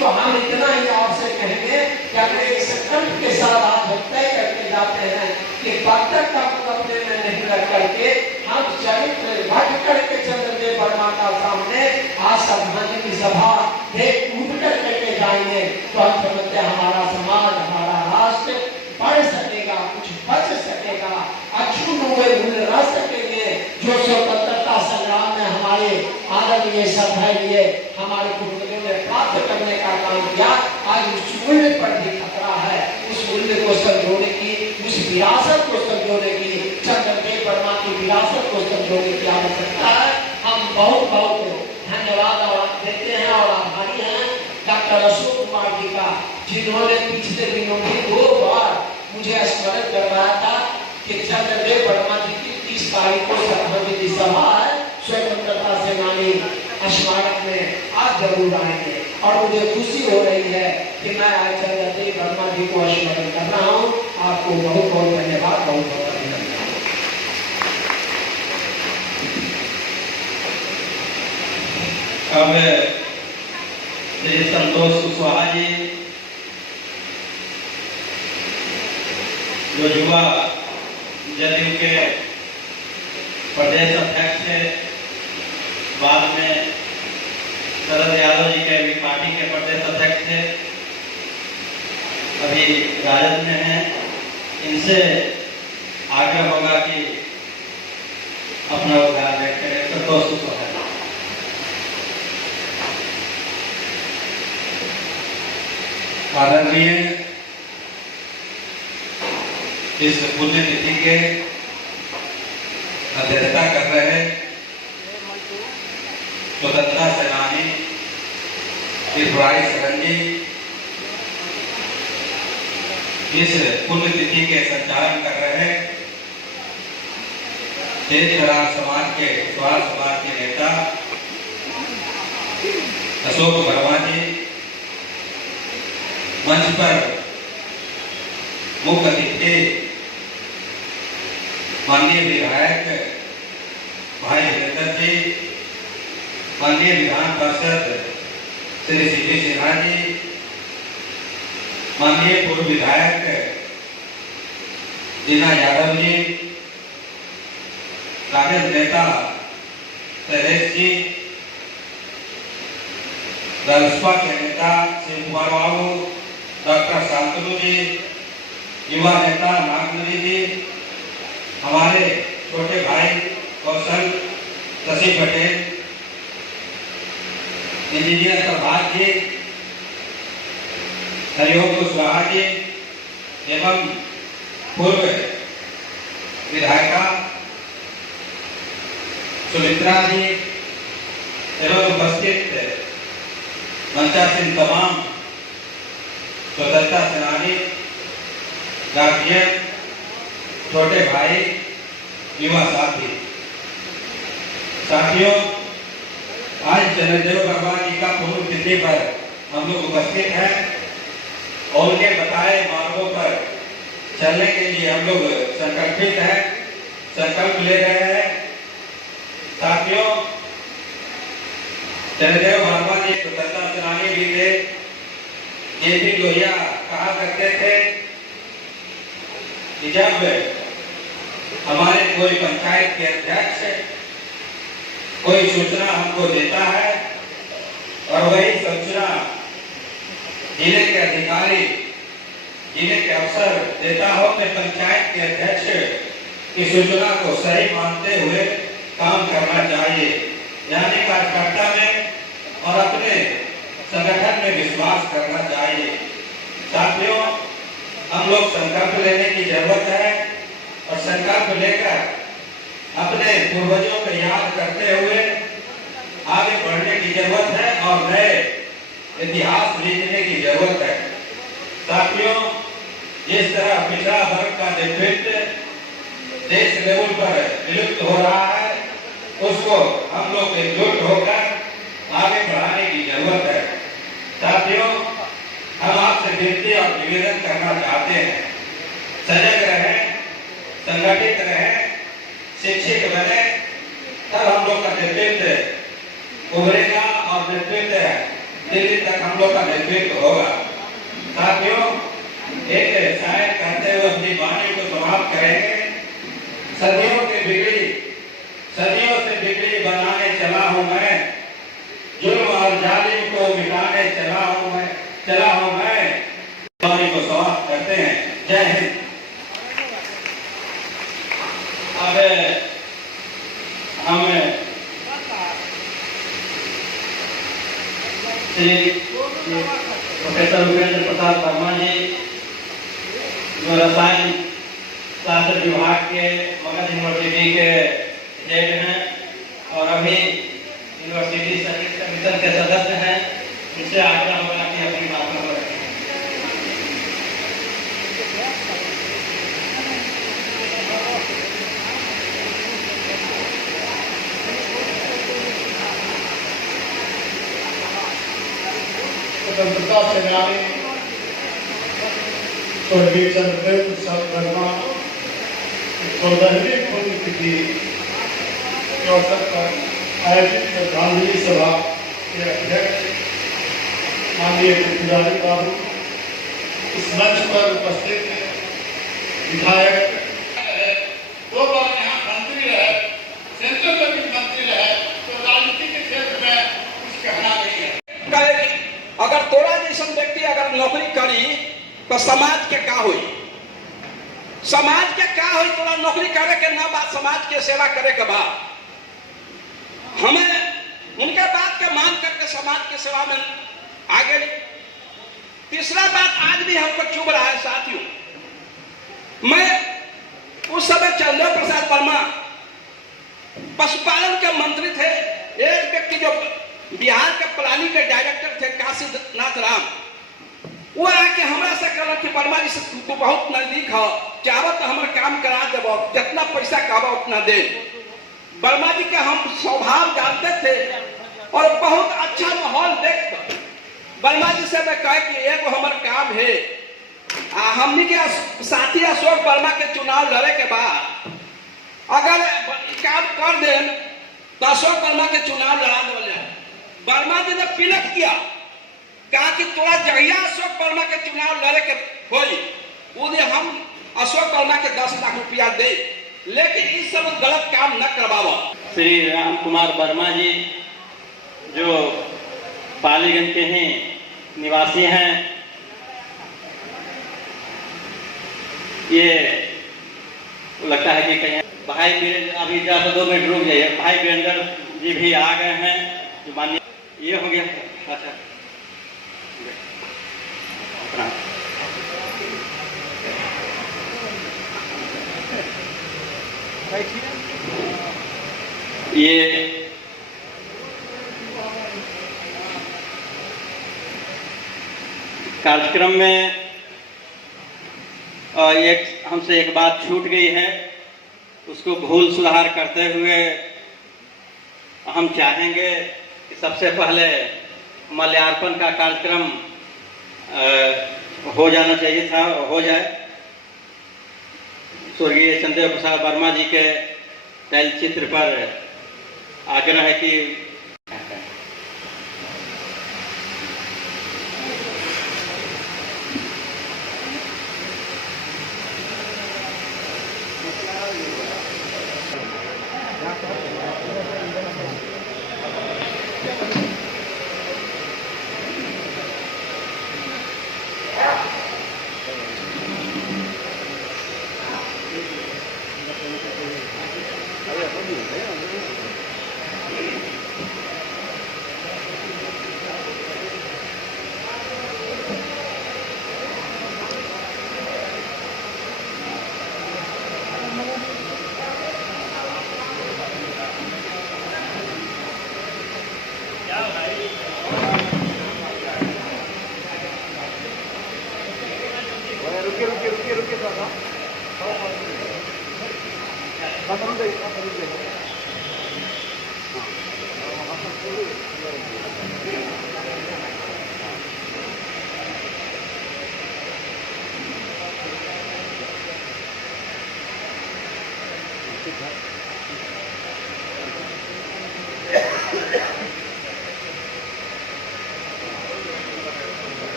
तो हम इतना ही आपसे कहेंगे कि अगर एक संकल्प के साथ आप तय करके जाते हैं कि बत्तख का मुख अपने में नहीं रख करके हम चरित्र घट करके चंद्रदेव वर्मा का सामने आज श्रद्धांजलि सभा एक उठ करके जाएंगे, तो हम समझते हैं हमारा समाज, हमारा राष्ट्र बढ़ सकेगा, कुछ बच सकेगा, अछूत हुए मूल्य रह सकेंगे जो स्वतंत्रता संग्राम में हमारे आदरणीय सभा लिए हमारे पूर्वजों ने प्राप्त करने का काम किया। आज उस मूल्य पर भी खतरा है, उस मूल्य को संजोने की, उस विरासत को संजोने की, चंद्रदेव वर्मा की विरासत को संजोने की आवश्यकता है। हम बहुत बहुत धन्यवाद देते हैं और आभारी हैं डॉक्टर अशोक कुमार जी का, जिन्होंने पिछले दिनों में 2 बार मुझे स्मरण करवाया था कि चंद्रदेव वर्मा जी की 30 तारीख को श्रद्धांजलि सभा है स्वतंत्रता सेनानी स्मारक में, आप जरूर आएंगे। और मुझे खुशी हो रही है कि मैं आज चंद्रदेव वर्मा जी को स्मरण कर रहा हूँ। आपको बहुत बहुत धन्यवाद, बहुत बहुत अभिनंदन। अब श्री संतोष कुशवाहा जी जो युवा जदयू के प्रदेश अध्यक्ष थे, बाद में शरद यादव जी के भी पार्टी के प्रदेश अध्यक्ष थे, अभी राजद में हैं, इनसे आगे होगा कि अपना उद्घाटन करें। संतोष कुशवाहा। आदरणीय इस पुण्यतिथि के अध्यक्षता कर रहे स्वतंत्रता सेनानी त्रिपुरारी शरण जी, इस पुण्यतिथि के संचालन कर रहे तेजराज समाज के स्वाल समाज के नेता अशोक वर्मा जी, मंच पर मुख्य अतिथि माननीय विधायक भाई वीरेंद्र जी, माननीय विधान पार्षद श्री सीपी सिन्हा जी, माननीय पूर्व विधायक दीना यादव जी, राजद नेता शैलेश जी, राजसपा के नेता शिव कुमार बाबू, डॉक्टर शांतनु जी, युवा नेता नागमणि जी, हमारे छोटे भाई कौशल शशि पटेल, इंजीनियर प्रभात जी, हरिओम कुशवाहा जी एवं पूर्व विधायिका सुमित्रा जी एवं उपस्थित मंचासीन तमाम स्वतंत्रता सेनानी, गार्जियन, छोटे भाई, युवा साथियों, आज चंद्रदेव वर्मा जी का पुण्यतिथि पर हम लोग उपस्थित हैं और उनके बताए मार्गों पर चलने के लिए हम लोग संकल्पित हैं, संकल्प ले रहे हैं। साथियों, चंद्रदेव वर्मा जी स्वतंत्रता सेनानी भी थे। जेपी लोहिया कहा करते थे कि जब हमारे कोई पंचायत के अध्यक्ष कोई सूचना हमको देता है और वही सूचना जिले के अधिकारी, जिले के अफसर देता हो, तो पंचायत के अध्यक्ष की सूचना को सही मानते हुए काम करना चाहिए। यानी कार्यकर्ता में और अपने संगठन में विश्वास करना चाहिए। साथियों, हम लोग संकल्प लेने की जरूरत है और संकल्प लेकर अपने पूर्वजों को याद करते हुए आगे बढ़ने की जरूरत है और नए इतिहास लिखने की जरूरत है। साथियों, जिस तरह पिछड़ा वर्ग का नेतृत्व देश लेवल पर विलुप्त हो रहा है, उसको हम लोग एकजुट होकर आगे बढ़ाने की जरूरत है। साथियों, हम आपसे विनती और निवेदन करना चाहते हैं, सजग रहें, संगठित रहें, शिक्षित बने, तब हम लोग का नेतृत्व उभरेगा और नेतृत्व दिल्ली तक हम लोग का नेतृत्व होगा। साथियों, एक शायर कहते हुए अपनी वाणी को समाप्त करेंगे। सदियों से बिगड़ी बनाने चला हूं मैं, जुल्म और जालिम को मिटाने चला हूं मैं। वाणी को समाप्त करते हैं। जय हिंद। अब हम श्री प्रोफेसर उपेंद्र प्रसाद वर्मा जी, जो रसायन शास्त्र विभाग के मगध यूनिवर्सिटी के हेड हैं और अभी यूनिवर्सिटी सर्विस कमीशन के सदस्य हैं, उनसे आग्रह होगा कि अपनी बातों को रखें। स्वतंत्रता सेनानी स्वर्गीय चंद्रदेव प्रसाद वर्मा 14वीं पुण्यतिथि के अवसर पर आयोजित श्रद्धांजलि सभा के अध्यक्ष माननीय त्रिपुरारी बाबू, इस मंच पर उपस्थित विधायक, 2 बार यहाँ मंत्री रहे, सेंट्रल में भी मंत्री रहे, तो राजनीति के क्षेत्र में कुछ कहना नहीं है। अगर तोरा जैसन व्यक्ति अगर नौकरी करी तो समाज के का हुई, समाज के का हुई। तोरा नौकरी करे के ना बात, समाज के सेवा करे के बाद हमें उनके बात के मान करके समाज के सेवा में आगे तीसरा बात आज भी हमको चुभ रहा है साथियों, मैं उस समय चंद्र प्रसाद वर्मा पशुपालन के मंत्री थे। एक व्यक्ति जो बिहार के प्लानिंग के डायरेक्टर थे काशीनाथ राम, वो आके हमरा से कहला कि वर्मा जी से तू बहुत नजदीक हो, चाहो तो हमारे काम करा देबो, जितना पैसा कहबो उतना दे। वर्मा जी के हम स्वभाव जानते थे और बहुत अच्छा माहौल देख वर्मा जी से मैं कह कि एगो हमार काम है, हमनी के साथी अशोक वर्मा के चुनाव लड़े के बाद अगर काम कर दे तो अशोक वर्मा के चुनाव लड़ा दो जाए। वर्मा जी ने पिलक किया, कहा कि तोरा जहिया अशोक वर्मा के चुनाव लड़े के होई उन्हें हम अशोक वर्मा के 10 लाख रुपया दे, लेकिन इस सब गलत काम न करवाओ। श्री राम कुमार वर्मा जी जो पालीगंज के हैं निवासी हैं, ये लगता है कि कहीं भाई अभी 2 मिनट रुक जाइए, भाई वीरेंद्र जी भी आ गए हैं जो माननीय ये हो गया। अच्छा ये कार्यक्रम में हमसे एक बात छूट गई है, उसको भूल सुधार करते हुए हम चाहेंगे कि सबसे पहले माल्यार्पण का कार्यक्रम हो जाना चाहिए था, हो जाए। स्वर्गीय चंद्र प्रसाद वर्मा जी के तैलचित्र पर आग्रह है कि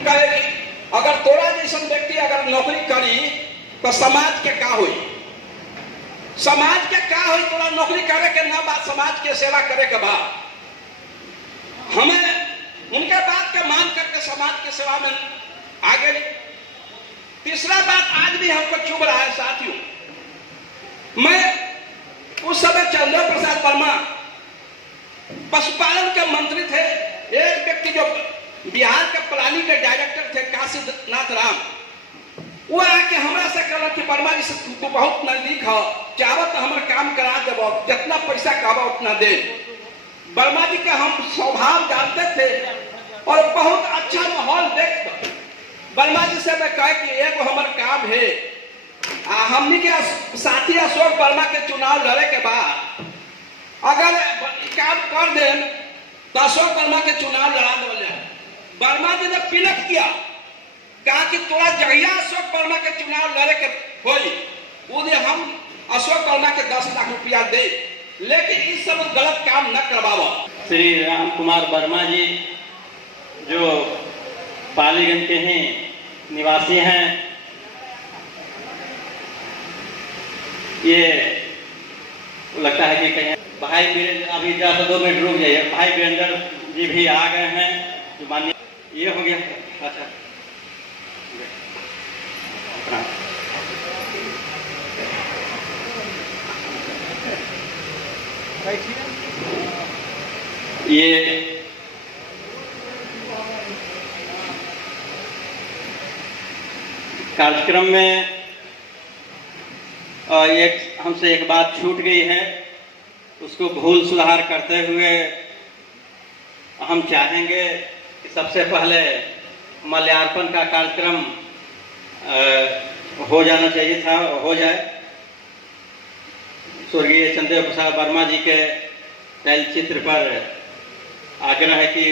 कहेगी अगर तोरा जैसन व्यक्ति अगर नौकरी करी तो समाज के का हुई, समाज के का हुई। तोरा नौकरी करे के ना बात समाज के सेवा करे के बाद हमें उनके बात के मान करके समाज के सेवा में आगे। तीसरा बात आज भी हमको चुभ रहा है साथियों, मैं उस समय चंद्र प्रसाद वर्मा पशुपालन के मंत्री थे। एक व्यक्ति जो बिहार के प्लानिंग के डायरेक्टर थे काशीनाथ राम, वो आके हमरा से कहल कि वर्मा जी से तू बहुत नजदीक हो, चाहो तो हमारे काम करा देबो, जितना पैसा कहबो उतना दे। वर्मा जी के हम स्वभाव जानते थे और बहुत अच्छा माहौल देख वर्मा जी से मैं कहे कि एक हमारे काम है, हमनी के साथी अशोक वर्मा के चुनाव लड़े के बाद अगर काम कर दे तो अशोक वर्मा के चुनाव लड़ा दो जाए। वर्मा जी ने पिलक किया, कहा कि तोरा जहिया अशोक वर्मा के चुनाव लड़े के होई उन्हें हम अशोक वर्मा के 10 लाख रुपया दे, लेकिन इस सब गलत काम न करवाओ। श्री राम कुमार वर्मा जी जो पालीगंज के ही निवासी हैं, ये लगता है कि कहीं भाई अभी 2 मिनट रुक जाइए, भाई वीरेंद्र जी भी आ गए हैं जो माननीय ये हो गया। अच्छा ये कार्यक्रम में हमसे एक बात छूट गई है, उसको भूल सुधार करते हुए हम चाहेंगे कि सबसे पहले माल्यार्पण का कार्यक्रम हो जाना चाहिए था, हो जाए। स्वर्गीय चंद्र प्रसाद वर्मा जी के तैलचित्र पर आग्रह है कि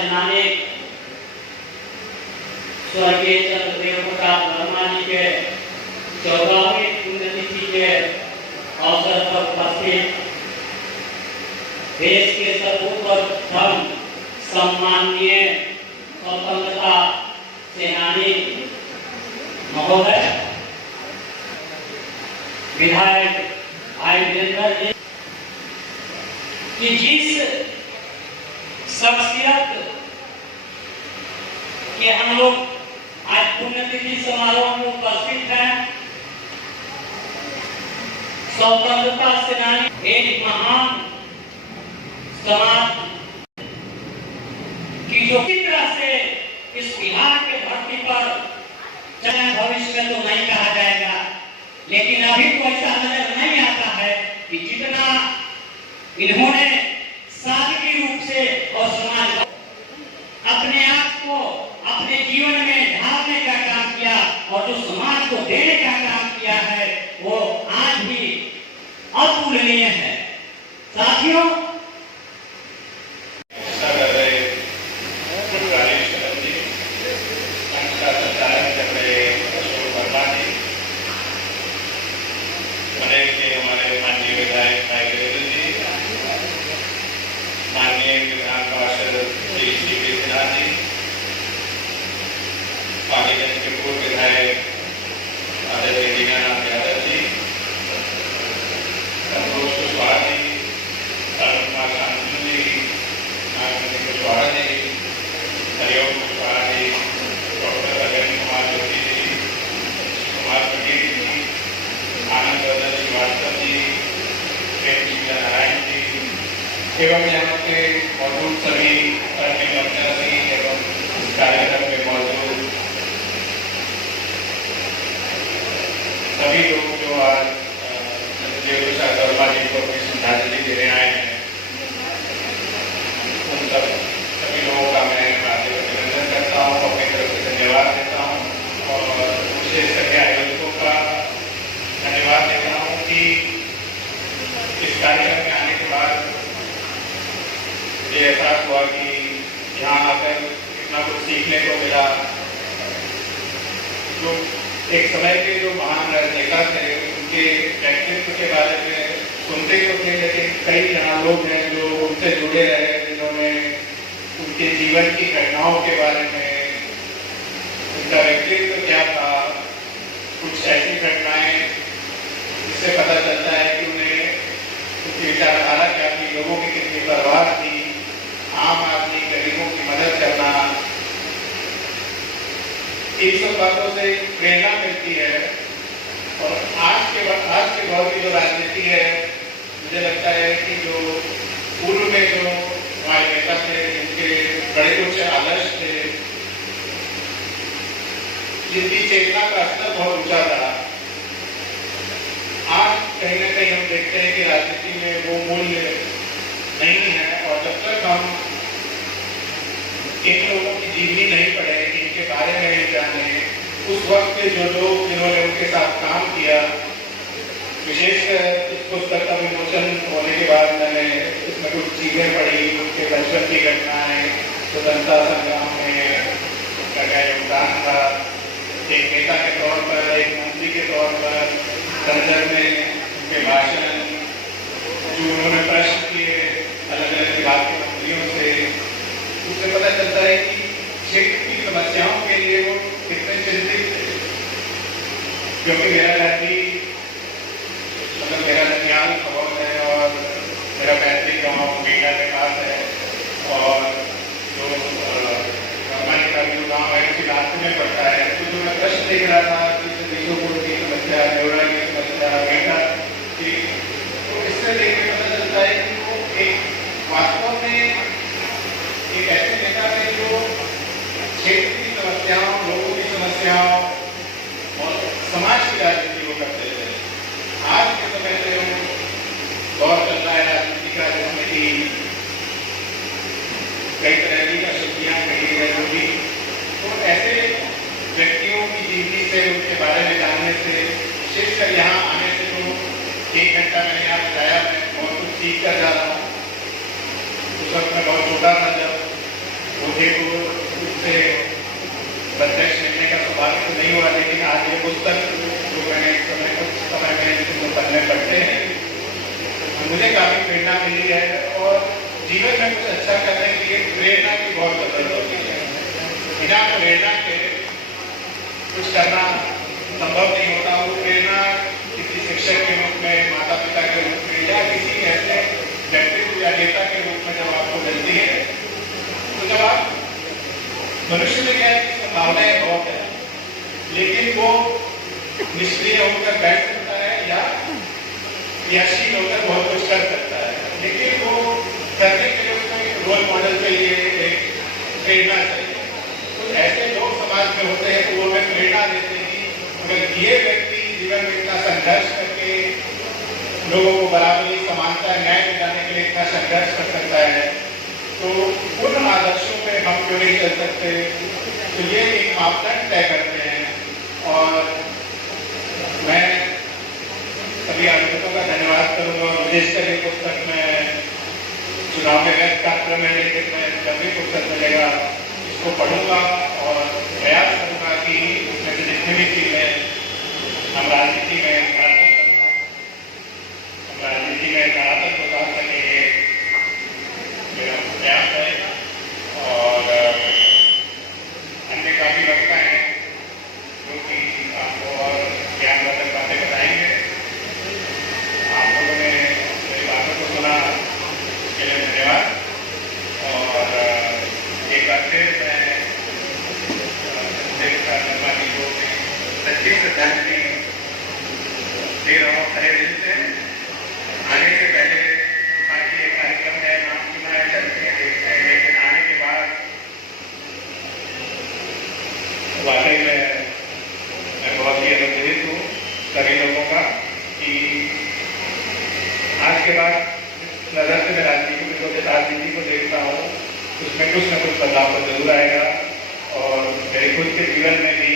सेनानी स्वर्गीय चंद्रदेव प्रसाद वर्मा जी के 14वीं पुण्यतिथि के अवसर पर उपस्थित देश के सर्वोत्तम सम्माननीय स्वतंत्रता सेनानी महोदय विधायक भाई वीरेंद्र जी कि जिस शख्सियत के हम लोग आज पुण्यतिथि समारोह में उपस्थित हैं, स्वतंत्रता सेनानी एक महान समाज की जो किस तरह से इस बिहार के धरती पर चले भविष्य में तो नहीं कहा जाएगा, लेकिन अभी तो ऐसा नजर नहीं आता है कि जितना इन्होंने सादगी रूप से और समाज अपने आप को अपने जीवन में ढालने का काम किया और जो समाज को देने का काम किया है वो आज भी अतुलनीय है। साथियों, हमारे माननीय विधायक भाई वीरेंद्र जी, माननीय विधान पार्षद श्री सी.पी. सिन्हा जी, पालीगंज के पूर्व विधायक आदरणीय दीनानाथ यादव जी, संतोष कुशवाहा जी, अरुण कुमार शांतनु जी, नागमणि कुशवाहा जी, हरिओम कुशवाहा जी, डॉक्टर अरविंद कुमार जोशी जी, कुमार पटेल जी, आनंद वर्धन श्रीवास्तव जी, प्रेम नारायण जी एवं यहाँ पे मौजूद सभी एवं इस कार्यक्रम में मौजूद सभी लोग जो आज चंद्रदेव प्रसाद वर्मा जी को अपनी श्रद्धांजलि देने आए हैं, उन सभी लोगों का मैं अभिनंदन करता हूँ, अपनी तरफ से धन्यवाद देता हूँ और विशेष करके आयोजकों का धन्यवाद देता हूँ कि इस कार्यक्रम में आने के बाद मुझे एहसास हुआ कि यहाँ आकर इतना कुछ सीखने को मिला। जो एक समय के जो महान राजनेता थे उनके व्यक्तित्व के बारे में सुनते तो थे, लेकिन कई यहाँ लोग हैं जो उनसे जुड़े रहे, जिन्होंने उनके जीवन की घटनाओं के बारे में, उनका व्यक्तित्व क्या था, कुछ ऐसी घटनाएं जिससे पता चलता है कि उन्हें उनकी विचारधारा क्या थी, लोगों की कितनी परवाह थी, आम आदमी गरीबों की मदद करना, इन सब बातों से प्रेरणा मिलती है। और आज के दौर की जो राजनीति है, मुझे लगता है कि जो पूर्व में जो हमारे नेता थे, जिनके बड़े कुछ आदर्श थे, जिनकी चेतना का स्तर बहुत ऊंचा था, आज कहीं न कहीं हम देखते हैं कि राजनीति में वो मूल्य नहीं है। और जब तक हम इन लोगों की जीवनी नहीं पढ़े, इनके बारे में नहीं जाने, उस वक्त के जो लोग जिन्होंने उनके साथ काम किया, विशेषकर इस पुस्तक का विमोचन होने के बाद मैंने इसमें कुछ चीजें पढ़ी, उनके बचपन की घटनाएं, स्वतंत्रता संग्राम में उनका क्या योगदान था, एक नेता के तौर पर, एक मंत्री के तौर पर, संसद में उनके भाषण, जो उन्होंने प्रश्न किए अलग अलग विभाग के मंत्रियों से, उससे पता चलता है कि क्षेत्र की समस्याओं के लिए वो कितने चिंतित थे। क्योंकि मेरा धरती मतलब मेरा ननिहाल खबर है और मेरा पैतृक गाँव बेटा के पास है, और जो वर्मा का जो गाँव है उसी रास्ते में पड़ता है। तो जो मैं प्रश्न देख रहा था विश्वपुर की समस्या, देवरा की समस्या, बेटा की, तो इससे देखने पता चलता है कि वो एक वास्तव में एक ऐसे नेता थे जो क्षेत्र की समस्याओं, लोगों की समस्याओं और समाज की राजनीति को करते थे। आज के समय से दौर चल रहा है राजनीति का, जिसमें कि कई तरह की अशुद्धियां कही है, जो भी तो ऐसे व्यक्तियों की जीवनी से, उनके बारे में जानने से, विशेषकर यहाँ आने से तो 1 घंटा मैंने यहाँ बताया, मैं बहुत मुझे काफ़ी प्रेरणा मिली है और जीवन में कुछ अच्छा करने के लिए प्रेरणा की बहुत जरूरत होती है। बिना प्रेरणा के कुछ करना संभव नहीं होता। वो प्रेरणा किसी शिक्षक के रूप में, माता पिता के रूप में या किसी ऐसे व्यक्तित्व या नेता के रूप में जब आपको मिलती है तो जब आप मनुष्य में क्या है कि संभावनाएं बहुत है, लेकिन वो निष्क्रिय होकर बैठ सकता है या क्रियाशील होकर बहुत कुछ कर सकता है, लेकिन वो करने के लिए उसको एक रोल मॉडल चाहिए, एक प्रेरणा चाहिए। तो ऐसे लोग समाज में होते हैं तो वो हमें प्रेरणा देते हैं कि अगर ये व्यक्ति जीवन में इतना संघर्ष करके लोगों को बराबरी, समानता, न्याय दिलाने के लिए इतना संघर्ष कर सकता है तो उन आदर्शों पे हम क्यों नहीं चल सकते। तो ये एक मापदंड तय करते हैं और मैं सभी आयोजकों का धन्यवाद करूंगा। विशेषकर ये पुस्तक में चुनाव के गैर पात्र में, लेकिन मैं जब भी पुस्तक मिलेगा इसको पढ़ूंगा और प्रयास करूंगा कि उसमें से जितनी भी चीजें हम राजनीति में धरातल को उतार सकेंगे, मेरा प्रयास है। और अन्य काफी वक्ता हैं जो कि आपको और ज्ञानवर्धक बातें बताएंगे। आप लोगों ने मेरी बातों को सुना, उसके लिए धन्यवाद। और एक बार फिर मैं शर्मा जी को सच्ची श्रद्धांजलि दे रहा हूँ तहे दिल से। आने से पहले बाकी एक कार्यक्रम है, नाम सुना है, चलते हैं, देखते हैं, लेकिन आने के बाद वाकई में मैं बहुत ही अनुग्रहित हूँ सभी लोगों का कि आज के बाद नजर से मैं राजनीति को देखता हूँ उसमें कुछ न कुछ बदलाव तो जरूर आएगा। और मेरे खुद के जीवन में भी